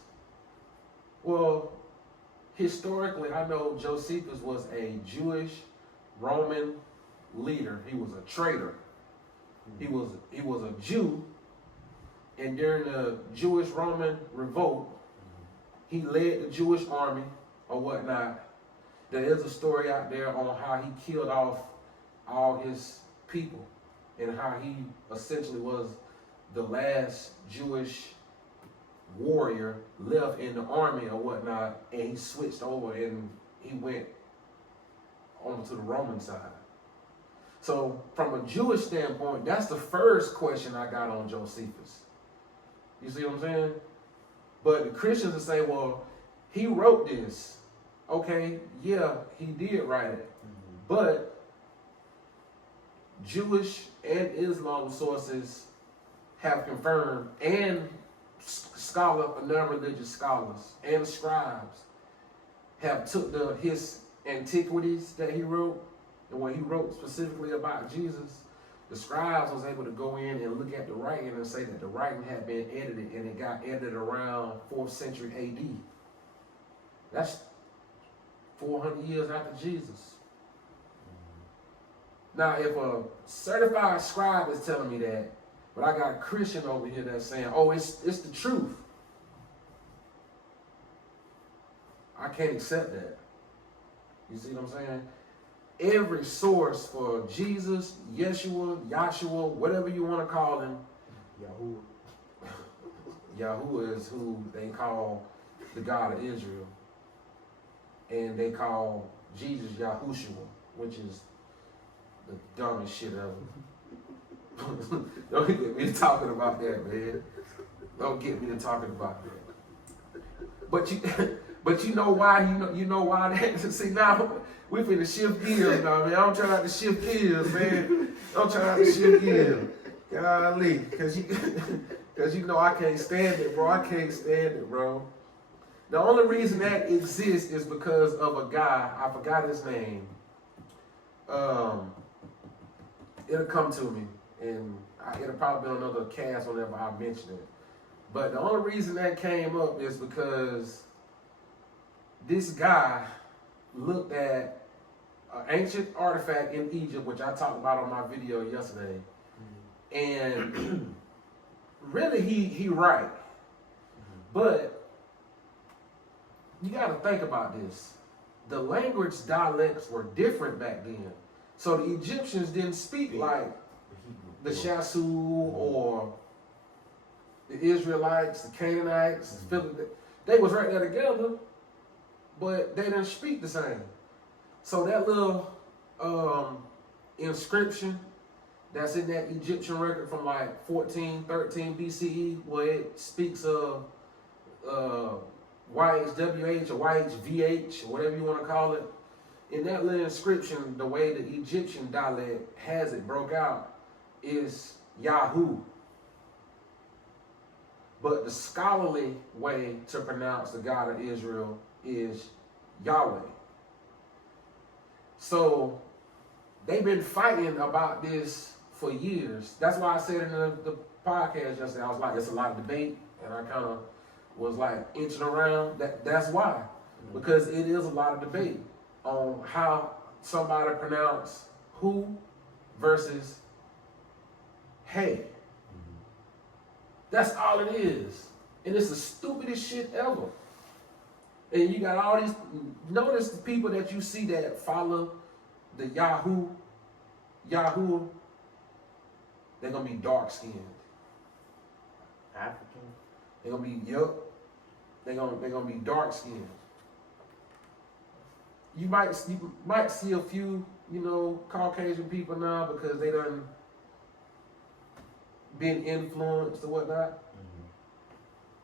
Well, historically, I know Josephus was a Jewish Roman leader. He was a traitor. He was a Jew, and during the Jewish Roman revolt, he led the Jewish army or whatnot. There is a story out there on how he killed off all his people and how he essentially was the last Jewish warrior left in the army or whatnot, and he switched over and he went on to the Roman side. So from a Jewish standpoint, that's the first question I got on Josephus. You see what I'm saying? But the Christians will say, well, he wrote this. Okay, yeah, he did write it. But Jewish and Islam sources have confirmed, and non-religious scholars and scribes have took his antiquities that he wrote, and when he wrote specifically about Jesus, the scribes was able to go in and look at the writing and say that the writing had been edited, and it got edited around 4th century AD. That's 400 years after Jesus. Now, if a certified scribe is telling me that, but I got a Christian over here that's saying, oh, it's the truth, I can't accept that. You see what I'm saying? Every source for Jesus, Yeshua, Yahshua, whatever you want to call him, Yahuwah is who they call the God of Israel. And they call Jesus Yahushua, which is the dumbest shit ever. Don't get me to talking about that, man. Don't get me to talking about that. But you know why? You know why that? See, now we finna shift gears now, man. I'm trying not to shift gears, man. I'm trying not to shift gears. Golly, cause you know I can't stand it, bro. I can't stand it, bro. The only reason that exists is because of a guy, I forgot his name. It'll come to me, and it'll probably be on another cast whenever I mention it. But the only reason that came up is because this guy looked at an ancient artifact in Egypt, which I talked about on my video yesterday, and really he right, but you got to think about this. The language dialects were different back then. So the Egyptians didn't speak like the Shasu or the Israelites, the Canaanites, they was right there together, but they didn't speak the same. So that little inscription that's in that Egyptian record from like 1413 BCE, where it speaks of YHWH or YHVH or whatever you want to call it. In that little inscription, the way the Egyptian dialect has it broke out is Yahoo. But the scholarly way to pronounce the God of Israel is Yahweh. So they've been fighting about this for years. That's why I said in the podcast yesterday, I was like, it's a lot of debate, and I kind of was like inching around. That's why. Because it is a lot of debate on how somebody pronounce who versus hey. That's all it is. And it's the stupidest shit ever. And you got all these, notice the people that you see that follow the Yahoo, they're gonna be dark skinned. African? They're gonna be, they're gonna be dark skinned. You might see a few, Caucasian people now because they done been influenced or whatnot.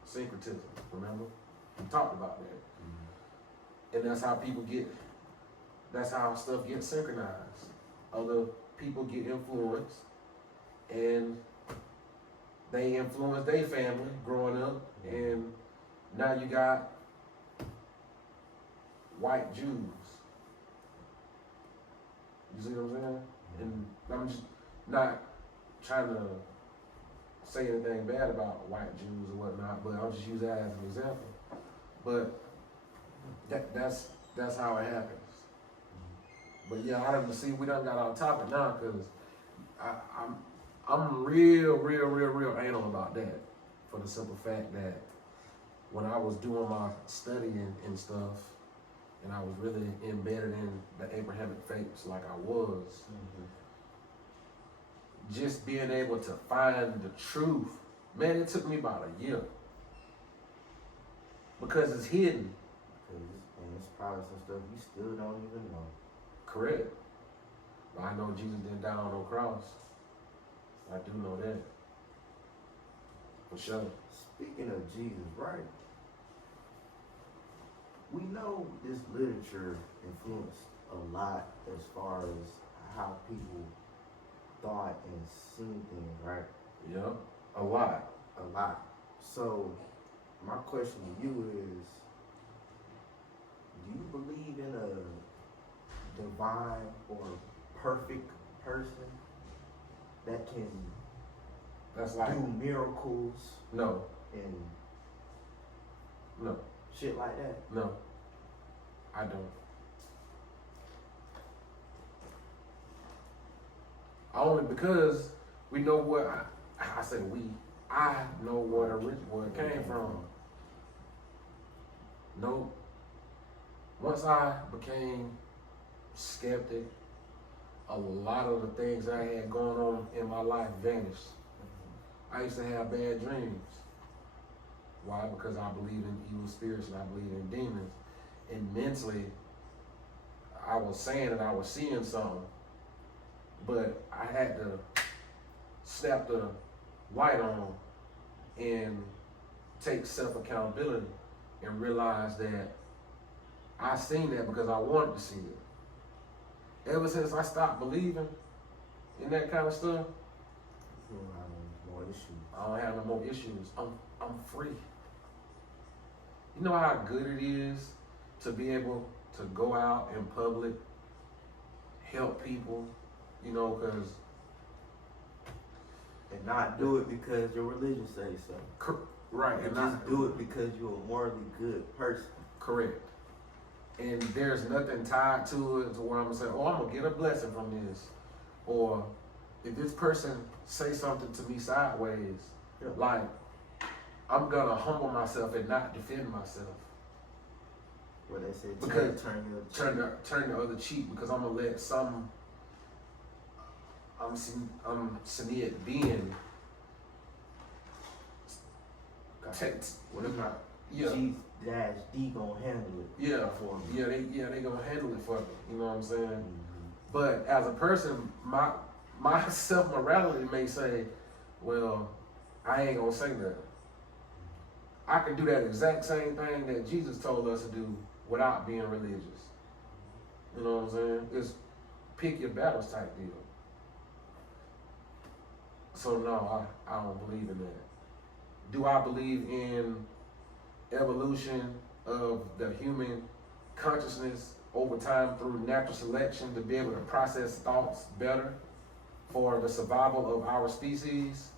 Syncretism, remember? We talked about that. And that's how that's how stuff gets synchronized. Other people get influenced and they influence their family growing up, and now you got white Jews. You see what I'm saying? And I'm just not trying to say anything bad about white Jews or whatnot, but I'll just use that as an example. But that's how it happens. But yeah, I don't see we done got off topic now because I'm real anal about that, for the simple fact that when I was doing my studying and stuff, and I was really embedded in the Abrahamic faiths like I was, just being able to find the truth, man, it took me about a year. Because it's hidden. And it's probably some stuff you still don't even know. Correct. But I know Jesus didn't die on no cross. I do know that. For sure. Speaking of Jesus, right? We know this literature influenced a lot as far as how people thought and seen things, right? Yeah, a lot. A lot. So, my question to you is, do you believe in a divine or perfect person that can That's like do miracles no, and no, shit like that? no. I don't. Only because we know where I say we. I know where it came from. Nope. Once I became skeptic, a lot of the things I had going on in my life vanished. I used to have bad dreams. Why? Because I believe in evil spirits and I believe in demons. And mentally, I was saying that I was seeing something, but I had to snap the light on and take self-accountability and realize that I seen that because I wanted to see it. Ever since I stopped believing in that kind of stuff, You don't have no more issues. I don't have no more issues. I'm free. You know how good it is to be able to go out in public, help people, because And not do it because your religion says so. right, And and just not do it because you're a morally good person. correct. And there's nothing tied to it to where I'm gonna say, oh, I'm gonna get a blessing from this, or if this person say something to me sideways, Yeah. like I'm gonna humble myself and not defend myself. Where they say Because turn your cheek. turn the other cheek, because I'm gonna let some Sinead being take What if not? yeah G-D gonna handle it yeah for me. they gonna handle it for me. You know what I'm saying? Mm-hmm. But as a person, my self morality may say, well, I ain't gonna say that. I can do that exact same thing that Jesus told us to do without being religious. You know what I'm saying? It's pick your battles type deal. So no, I don't believe in that. Do I believe in evolution of the human consciousness over time through natural selection to be able to process thoughts better for the survival of our species?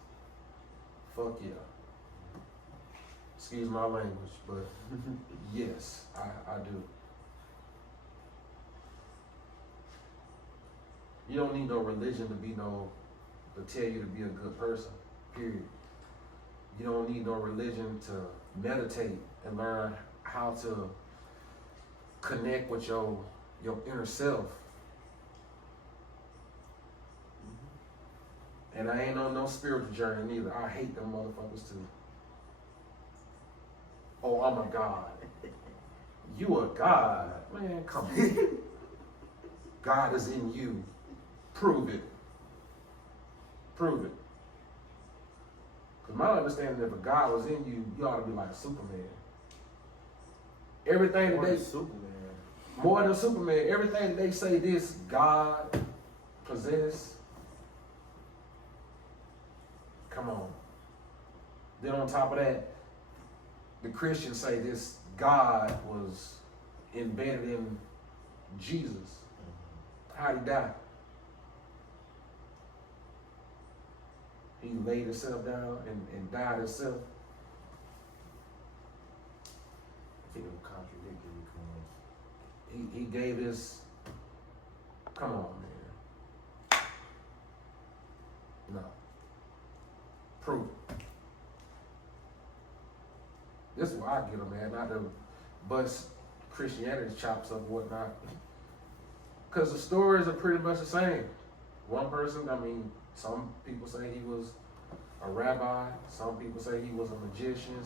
Fuck yeah. Excuse my language, but yes, I do. You don't need no religion to tell you to be a good person, period. You don't need no religion to meditate and learn how to connect with your inner self. And I ain't on no spiritual journey neither. I hate them motherfuckers too. Oh, I'm a god. You a god? Man, come on. God is in you. Prove it. Prove it. Because my understanding, if a God was in you, you ought to be like Superman. Everything that they more than Superman, everything that they say this God possess. Come on. Then on top of that, the Christians say this God was embedded in Jesus. How'd he die? He laid himself down and died himself. I think it'll contradict it because He gave his. Come on, man. No. Prove it. This is where I get them, man. Not to bust Christianity's chops up and whatnot. Because the stories are pretty much the same. One person, some people say he was a rabbi. Some people say he was a magician.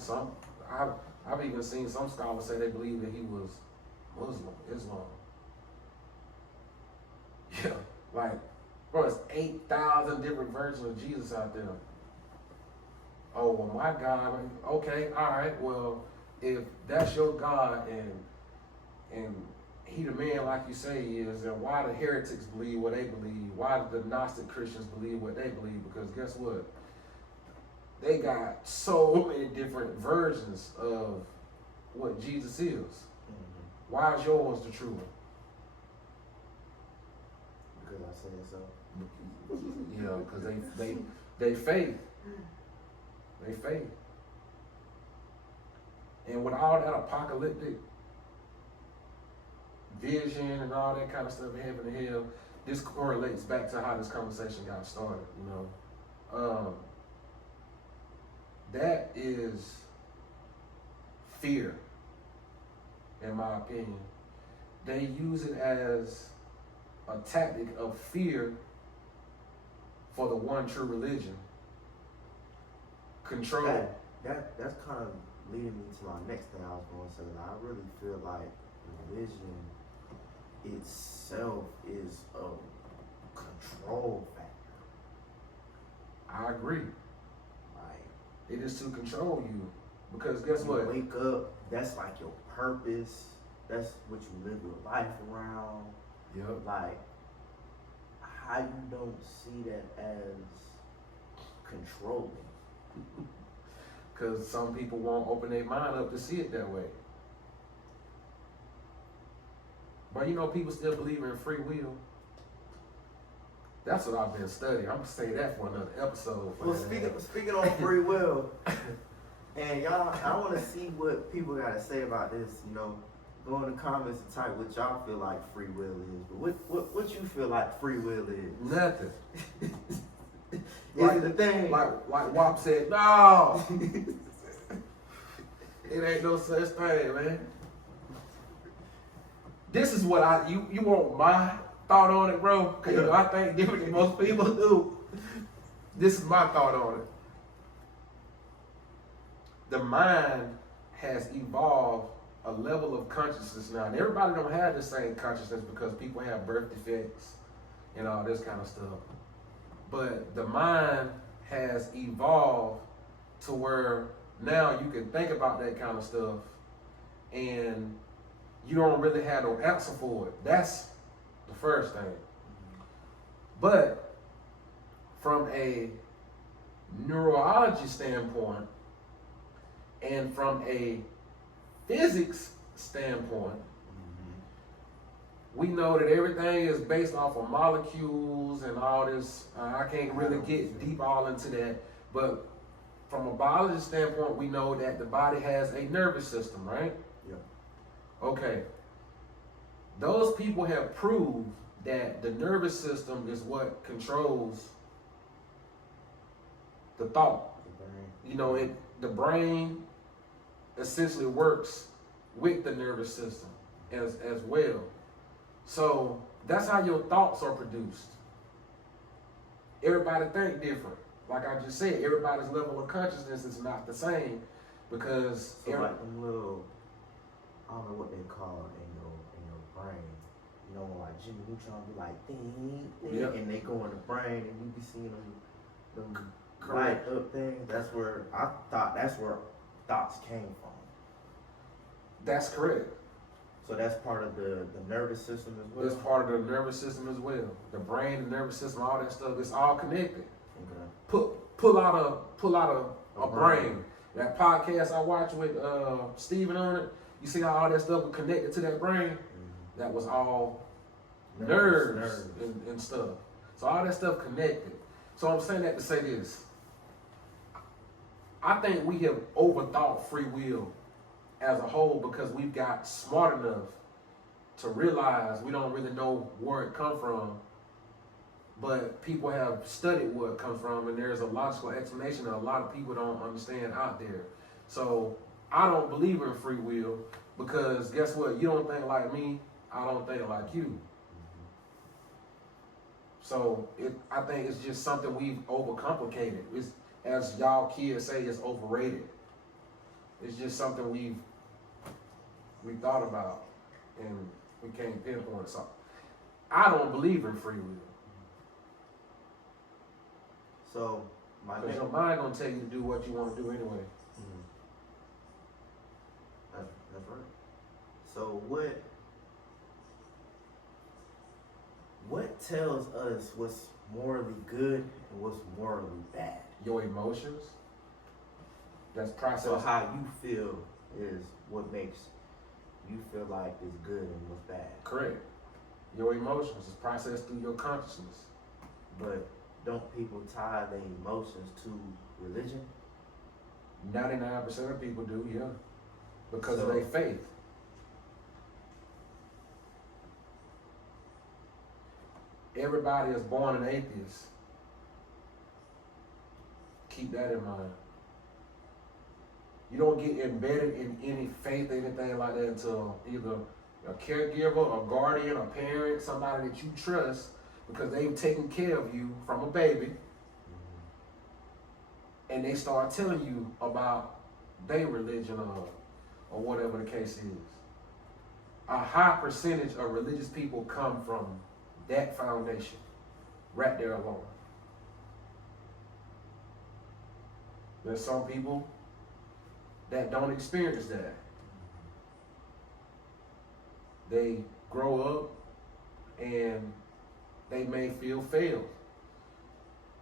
I've even seen some scholars say they believe that he was Muslim, Islam. Yeah, like, bro, it's 8,000 different versions of Jesus out there. Oh, well, my God, okay, all right, well, if that's your God and he the man like you say he is, then why the heretics believe what they believe? Why do the Gnostic Christians believe what they believe? Because guess what? They got so many different versions of what Jesus is. Mm-hmm. Why is yours the true one? Because I said so. Yeah, because they faith. They faith. And with all that apocalyptic vision and all that kind of stuff in heaven and hell, this correlates back to how this conversation got started, you know. That is fear, in my opinion. They use it as a tactic of fear for the one true religion. Control. That's kind of leading me to my next thing I was going to say. I really feel like religion itself is a control factor. I agree. Like, it is to control you. Because guess you what? Wake up, that's like your purpose. That's what you live your life around. Yep. Like, how you don't see that as controlling? Because some people won't open their mind up to see it that way. But you know, people still believe in free will. That's what I've been studying. I'm going to say that for another episode. Well, speaking on free will, and y'all, I want to see what people got to say about this. You know, go in the comments and type what y'all feel like free will is. But what you feel like free will is? Nothing. Is it a thing? Like Wop said, no. It ain't no such thing, man. This is what you want my thought on it, bro? Because you know, I think different than most people do. This is my thought on it. The mind has evolved a level of consciousness now. And everybody don't have the same consciousness because people have birth defects and all this kind of stuff. But the mind has evolved to where now you can think about that kind of stuff and you don't really have no answer for it. That's the first thing. But from a neurology standpoint and from a physics standpoint, we know that everything is based off of molecules and all this. I can't really get deep all into that, but from a biology standpoint, we know that the body has a nervous system, right? Yeah. Okay. Those people have proved that the nervous system is what controls the thought. The brain. You know, the brain essentially works with the nervous system as well. So that's how your thoughts are produced. Everybody think different. Like I just said, everybody's level of consciousness is not the same because So like them little, I don't know what they call it in your brain. You know, like Jimmy Neutron be like ding, ding, Yep. and they go in the brain, and you be seeing them light correct. up things. That's where I thought that's where thoughts came from. That's correct. So that's part of the nervous system as well. It's part of the nervous system as well. The brain, the nervous system, all that stuff, it's all connected. Okay. Pull out a brain. That podcast I watched with Steven on it, you see how all that stuff was connected to that brain? Mm-hmm. That was all nerves. And stuff. So all that stuff connected. So I'm saying that to say this. I think we have overthought free will as a whole because we've got smart enough to realize we don't really know where it come from, but people have studied where it comes from, and there's a logical explanation that a lot of people don't understand out there. So I don't believe in free will because guess what? You don't think like me, I don't think like you. So I think it's just something we've overcomplicated. It's, as y'all kids say, it's overrated. It's just something we thought about and we can't pinpoint. So I don't believe in free will. So my Because next, your mind gonna tell you to do what you want to do anyway. that's right. So what tells us what's morally good and what's morally bad? Your emotions. That's So processed. how you feel is what makes you feel like it's good and what's bad. Correct. Your emotions is processed through your consciousness. But don't people tie their emotions to religion? 99% of people do, yeah. Because of So- their faith. Everybody is born an atheist. Keep that in mind. You don't get embedded in any faith or anything like that until either a caregiver, a guardian, a parent, somebody that you trust because they've taken care of you from a baby, and they start telling you about their religion or whatever the case is. A high percentage of religious people come from that foundation, right there alone. There's some people that don't experience that. They grow up and they may feel failed.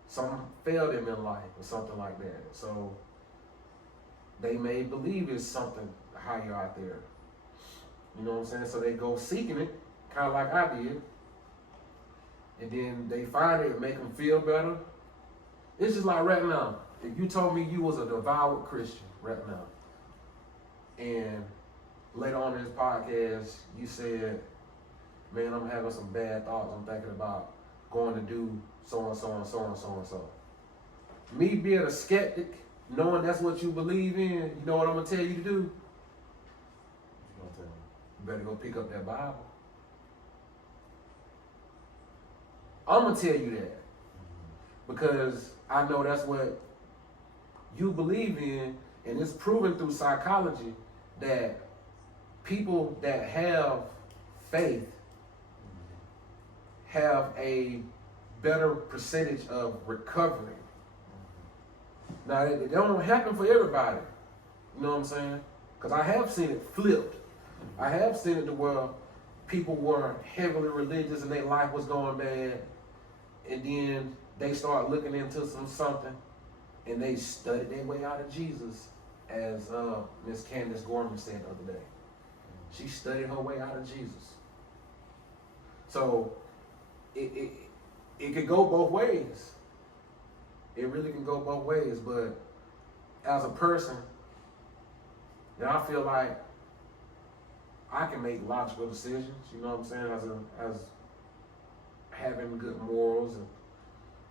Some failed them in life or something like that. So they may believe it's something higher out there. You know what I'm saying? So they go seeking it, kind of like I did. And then they find it, make them feel better. It's just like right now. If you told me you was a devout Christian right now, and later on in this podcast, you said, man, I'm having some bad thoughts. I'm thinking about going to do so and so and so and so and so. Me being a skeptic, knowing that's what you believe in, you know what I'm going to tell you to do? What you gonna tell me? You better go pick up that Bible. I'm going to tell you that because I know that's what you believe in, and it's proven through psychology that people that have faith have a better percentage of recovery. Now, it don't happen for everybody. You know what I'm saying? Because I have seen it flipped. I have seen it to where people were heavily religious and their life was going bad, and then they start looking into something, and they studied their way out of Jesus, as Miss Candace Gorman said the other day. She studied her way out of Jesus. So it could go both ways. It really can go both ways. But as a person, then I feel like I can make logical decisions. You know what I'm saying? As having good morals, and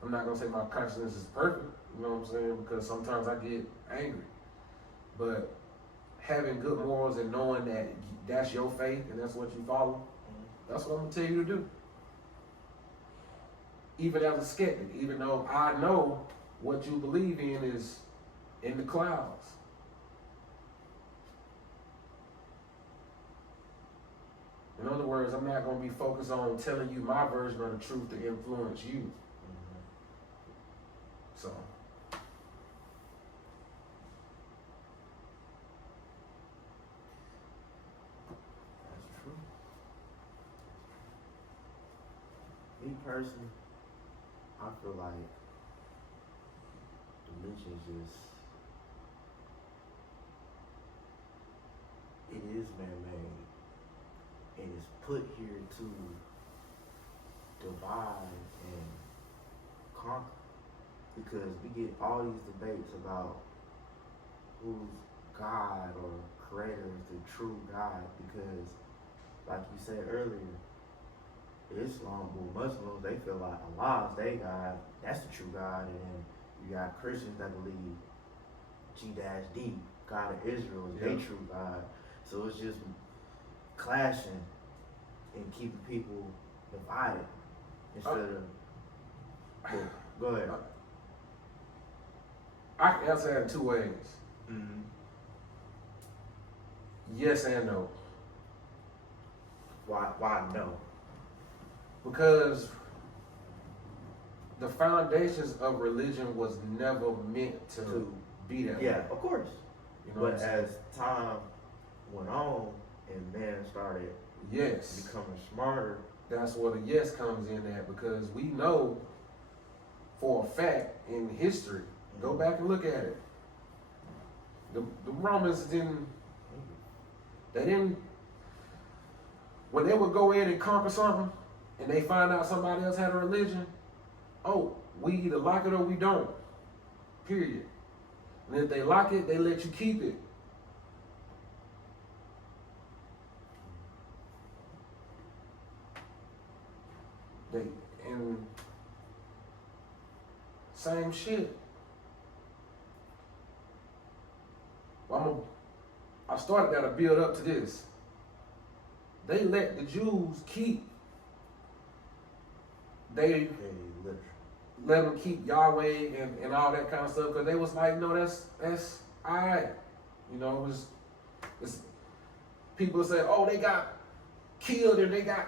I'm not gonna say my consciousness is perfect. You know what I'm saying? Because sometimes I get angry. But having good morals and knowing that that's your faith and that's what you follow, that's what I'm gonna tell you to do. Even as a skeptic, even though I know what you believe in is in the clouds. In other words, I'm not gonna be focused on telling you my version of the truth to influence you. So. Me personally, I feel like religion it is man-made, and it's put here to divide and conquer, because we get all these debates about who's God or creator is the true God, because like you said earlier, Islam, well, Muslims, they feel like Allah is their God, that's the true God, and then you got Christians that believe G-D, God of Israel, is their true God. So it's just clashing and keeping people divided instead of. Go ahead. I can answer that in two ways. Mm-hmm. Yes and no. Why no? Because the foundations of religion was never meant to be that way. Yeah, of course. You know, but as time went on and man started becoming smarter, that's where the yes comes in at, because we know for a fact in history, go back and look at it. The Romans didn't, when they would go in and conquer something and they find out somebody else had a religion, oh, we either like it or we don't, period. And if they like it, they let you keep it. And same shit. Well, I started that to build up to this. They let the Jews keep. They let them keep Yahweh and all that kind of stuff, because they was like, no, that's all right. You know, it's people say, oh, they got killed and they got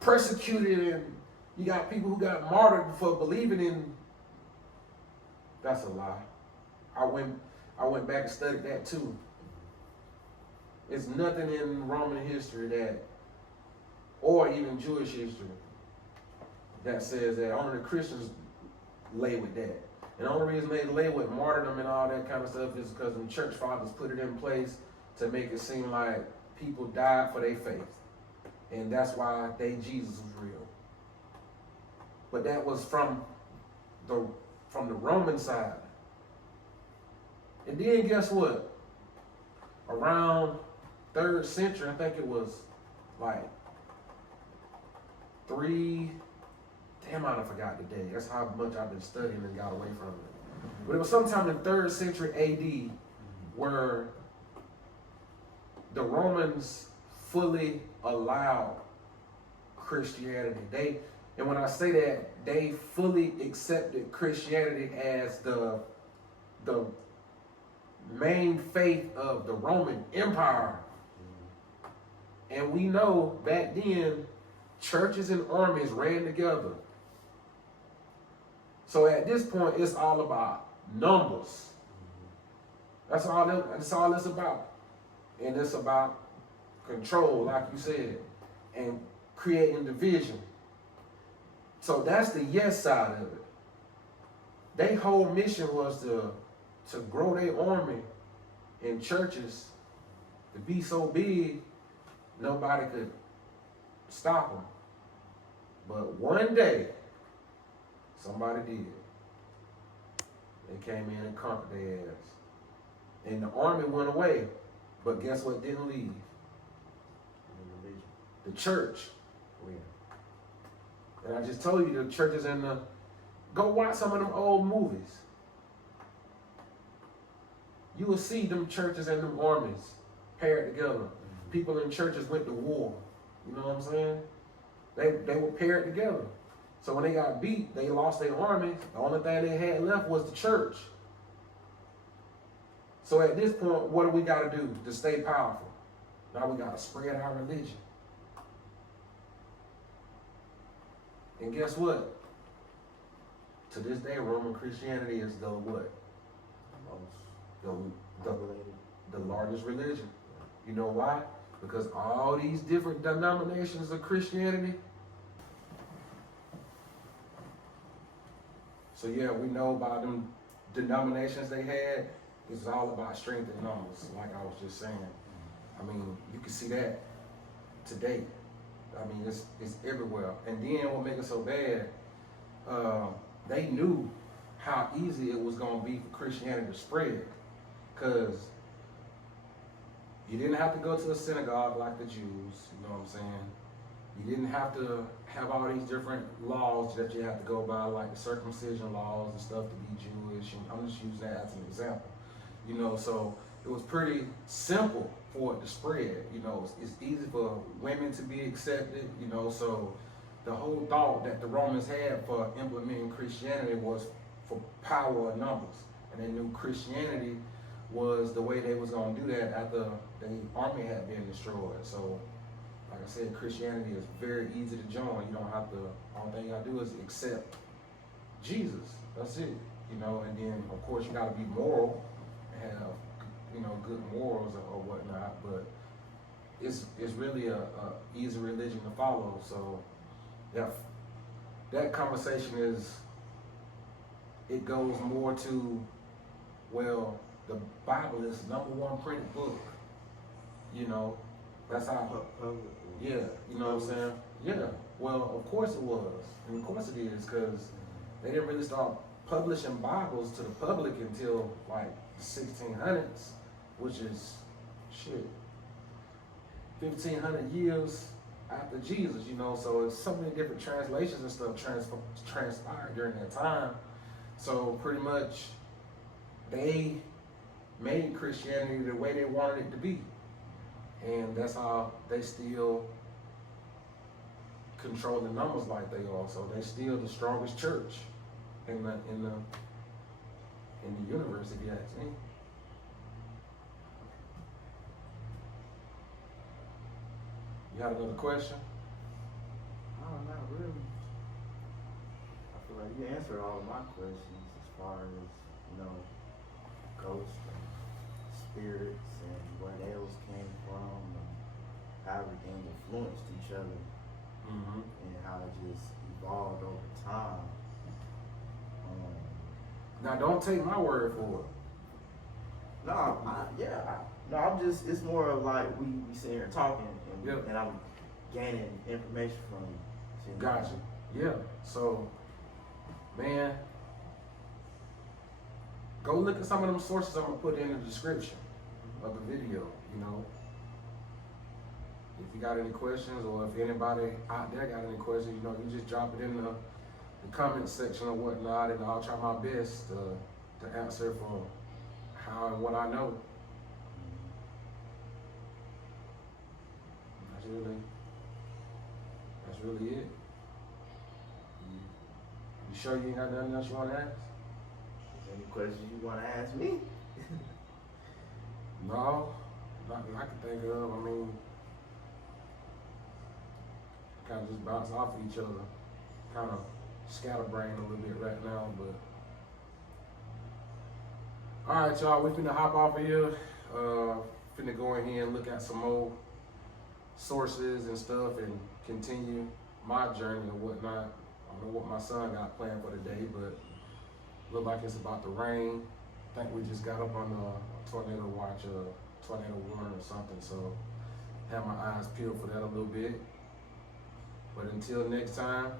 persecuted, and you got people who got martyred for believing in. That's a lie. I went back and studied that too. It's nothing in Roman history that, or even Jewish history, that says that. Only the Christians lay with that. And the only reason they lay with martyrdom and all that kind of stuff is because the church fathers put it in place to make it seem like people died for their faith. And that's why Jesus was real. But that was from the Roman side. And then guess what? Around 3rd century, I think it was like I forgot the day. That's how much I've been studying and got away from it. But it was sometime in 3rd century AD where the Romans fully allowed Christianity. And when I say that, they fully accepted Christianity as the main faith of the Roman Empire. And we know back then, churches and armies ran together. So at this point, it's all about numbers. That's all it's about. And it's about control, like you said, and creating division. So that's the yes side of it. their whole mission was to grow their army in churches to be so big nobody could stop them. But one day, somebody did. They came in and conquered their ass. And the army went away, but guess what didn't leave? The church. Oh, yeah. And I just told you the church is in the. Go watch some of them old movies. You will see them churches and them armies paired together. Mm-hmm. People in churches went to war. You know what I'm saying? They were paired together. So when they got beat, they lost their army. The only thing they had left was the church. So at this point, what do we got to do to stay powerful? Now we got to spread our religion. And guess what? To this day, Roman Christianity is the what? The largest religion. You know why? Because all these different denominations of Christianity. So yeah, we know about them denominations they had. It's all about strength in numbers, like I was just saying. I mean, you can see that today. I mean, it's everywhere. And then what makes it so bad, they knew how easy it was going to be for Christianity to spread. Because you didn't have to go to a synagogue like the Jews, you know what I'm saying? You didn't have to have all these different laws that you have to go by, like the circumcision laws and stuff to be Jewish. And I'm just using that as an example. You know, so it was pretty simple for it to spread. You know, it's easy for women to be accepted, you know, so the whole thought that the Romans had for implementing Christianity was for power of numbers. And they knew Christianity was the way they was going to do that after the army had been destroyed. So, like I said, Christianity is very easy to join. You don't have to, all thing you got to do is accept Jesus. That's it. You know, and then, of course, you got to be moral, have, you know, good morals or whatnot, but it's really a easy religion to follow. So, yeah, that conversation it goes more to, well, the Bible is the #1 printed book. You know, that's how. Yeah, you know what I'm saying? Yeah. Well, of course it was, and of course it is, because they didn't really start publishing Bibles to the public until like the 1600s, which is 1,500 years after Jesus. You know, so it's so many different translations and stuff transpired during that time. So pretty much, they made Christianity the way they wanted it to be. And that's how they still control the numbers like they are. So they still the strongest church in the universe, if you ask me. You had another question? No, not really. I feel like you answered all of my questions as far as, you know, ghosts and spirits and where those came from and how everything influenced each other. Mm-hmm. And how it just evolved over time. Now, don't take my word for it. I'm just, it's more of like we sitting here talking and, Yep. and I'm gaining information from you. So, Gotcha. Yeah. So, man, go look at some of them sources I'm gonna put in the description of the video. You know, if you got any questions, or if anybody out there got any questions, you know, you just drop it in the comment section or whatnot, and I'll try my best to answer for how and what I know. That's really it. You sure you ain't got nothing else you want to ask? Any questions you want to ask me? No, nothing I can think of. I mean, kind of just bounce off of each other. Kind of scatterbrained a little bit right now, but. All right, y'all, we finna hop off of here. Finna go in here and look at some more sources and stuff and continue my journey or whatnot. I don't know what my son got planned for the day, but Look like it's about to rain. I think we just got up on a tornado watch, tornado warning or something. So have my eyes peeled for that a little bit. But until next time,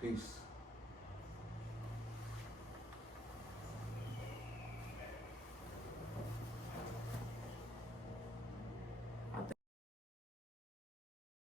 peace.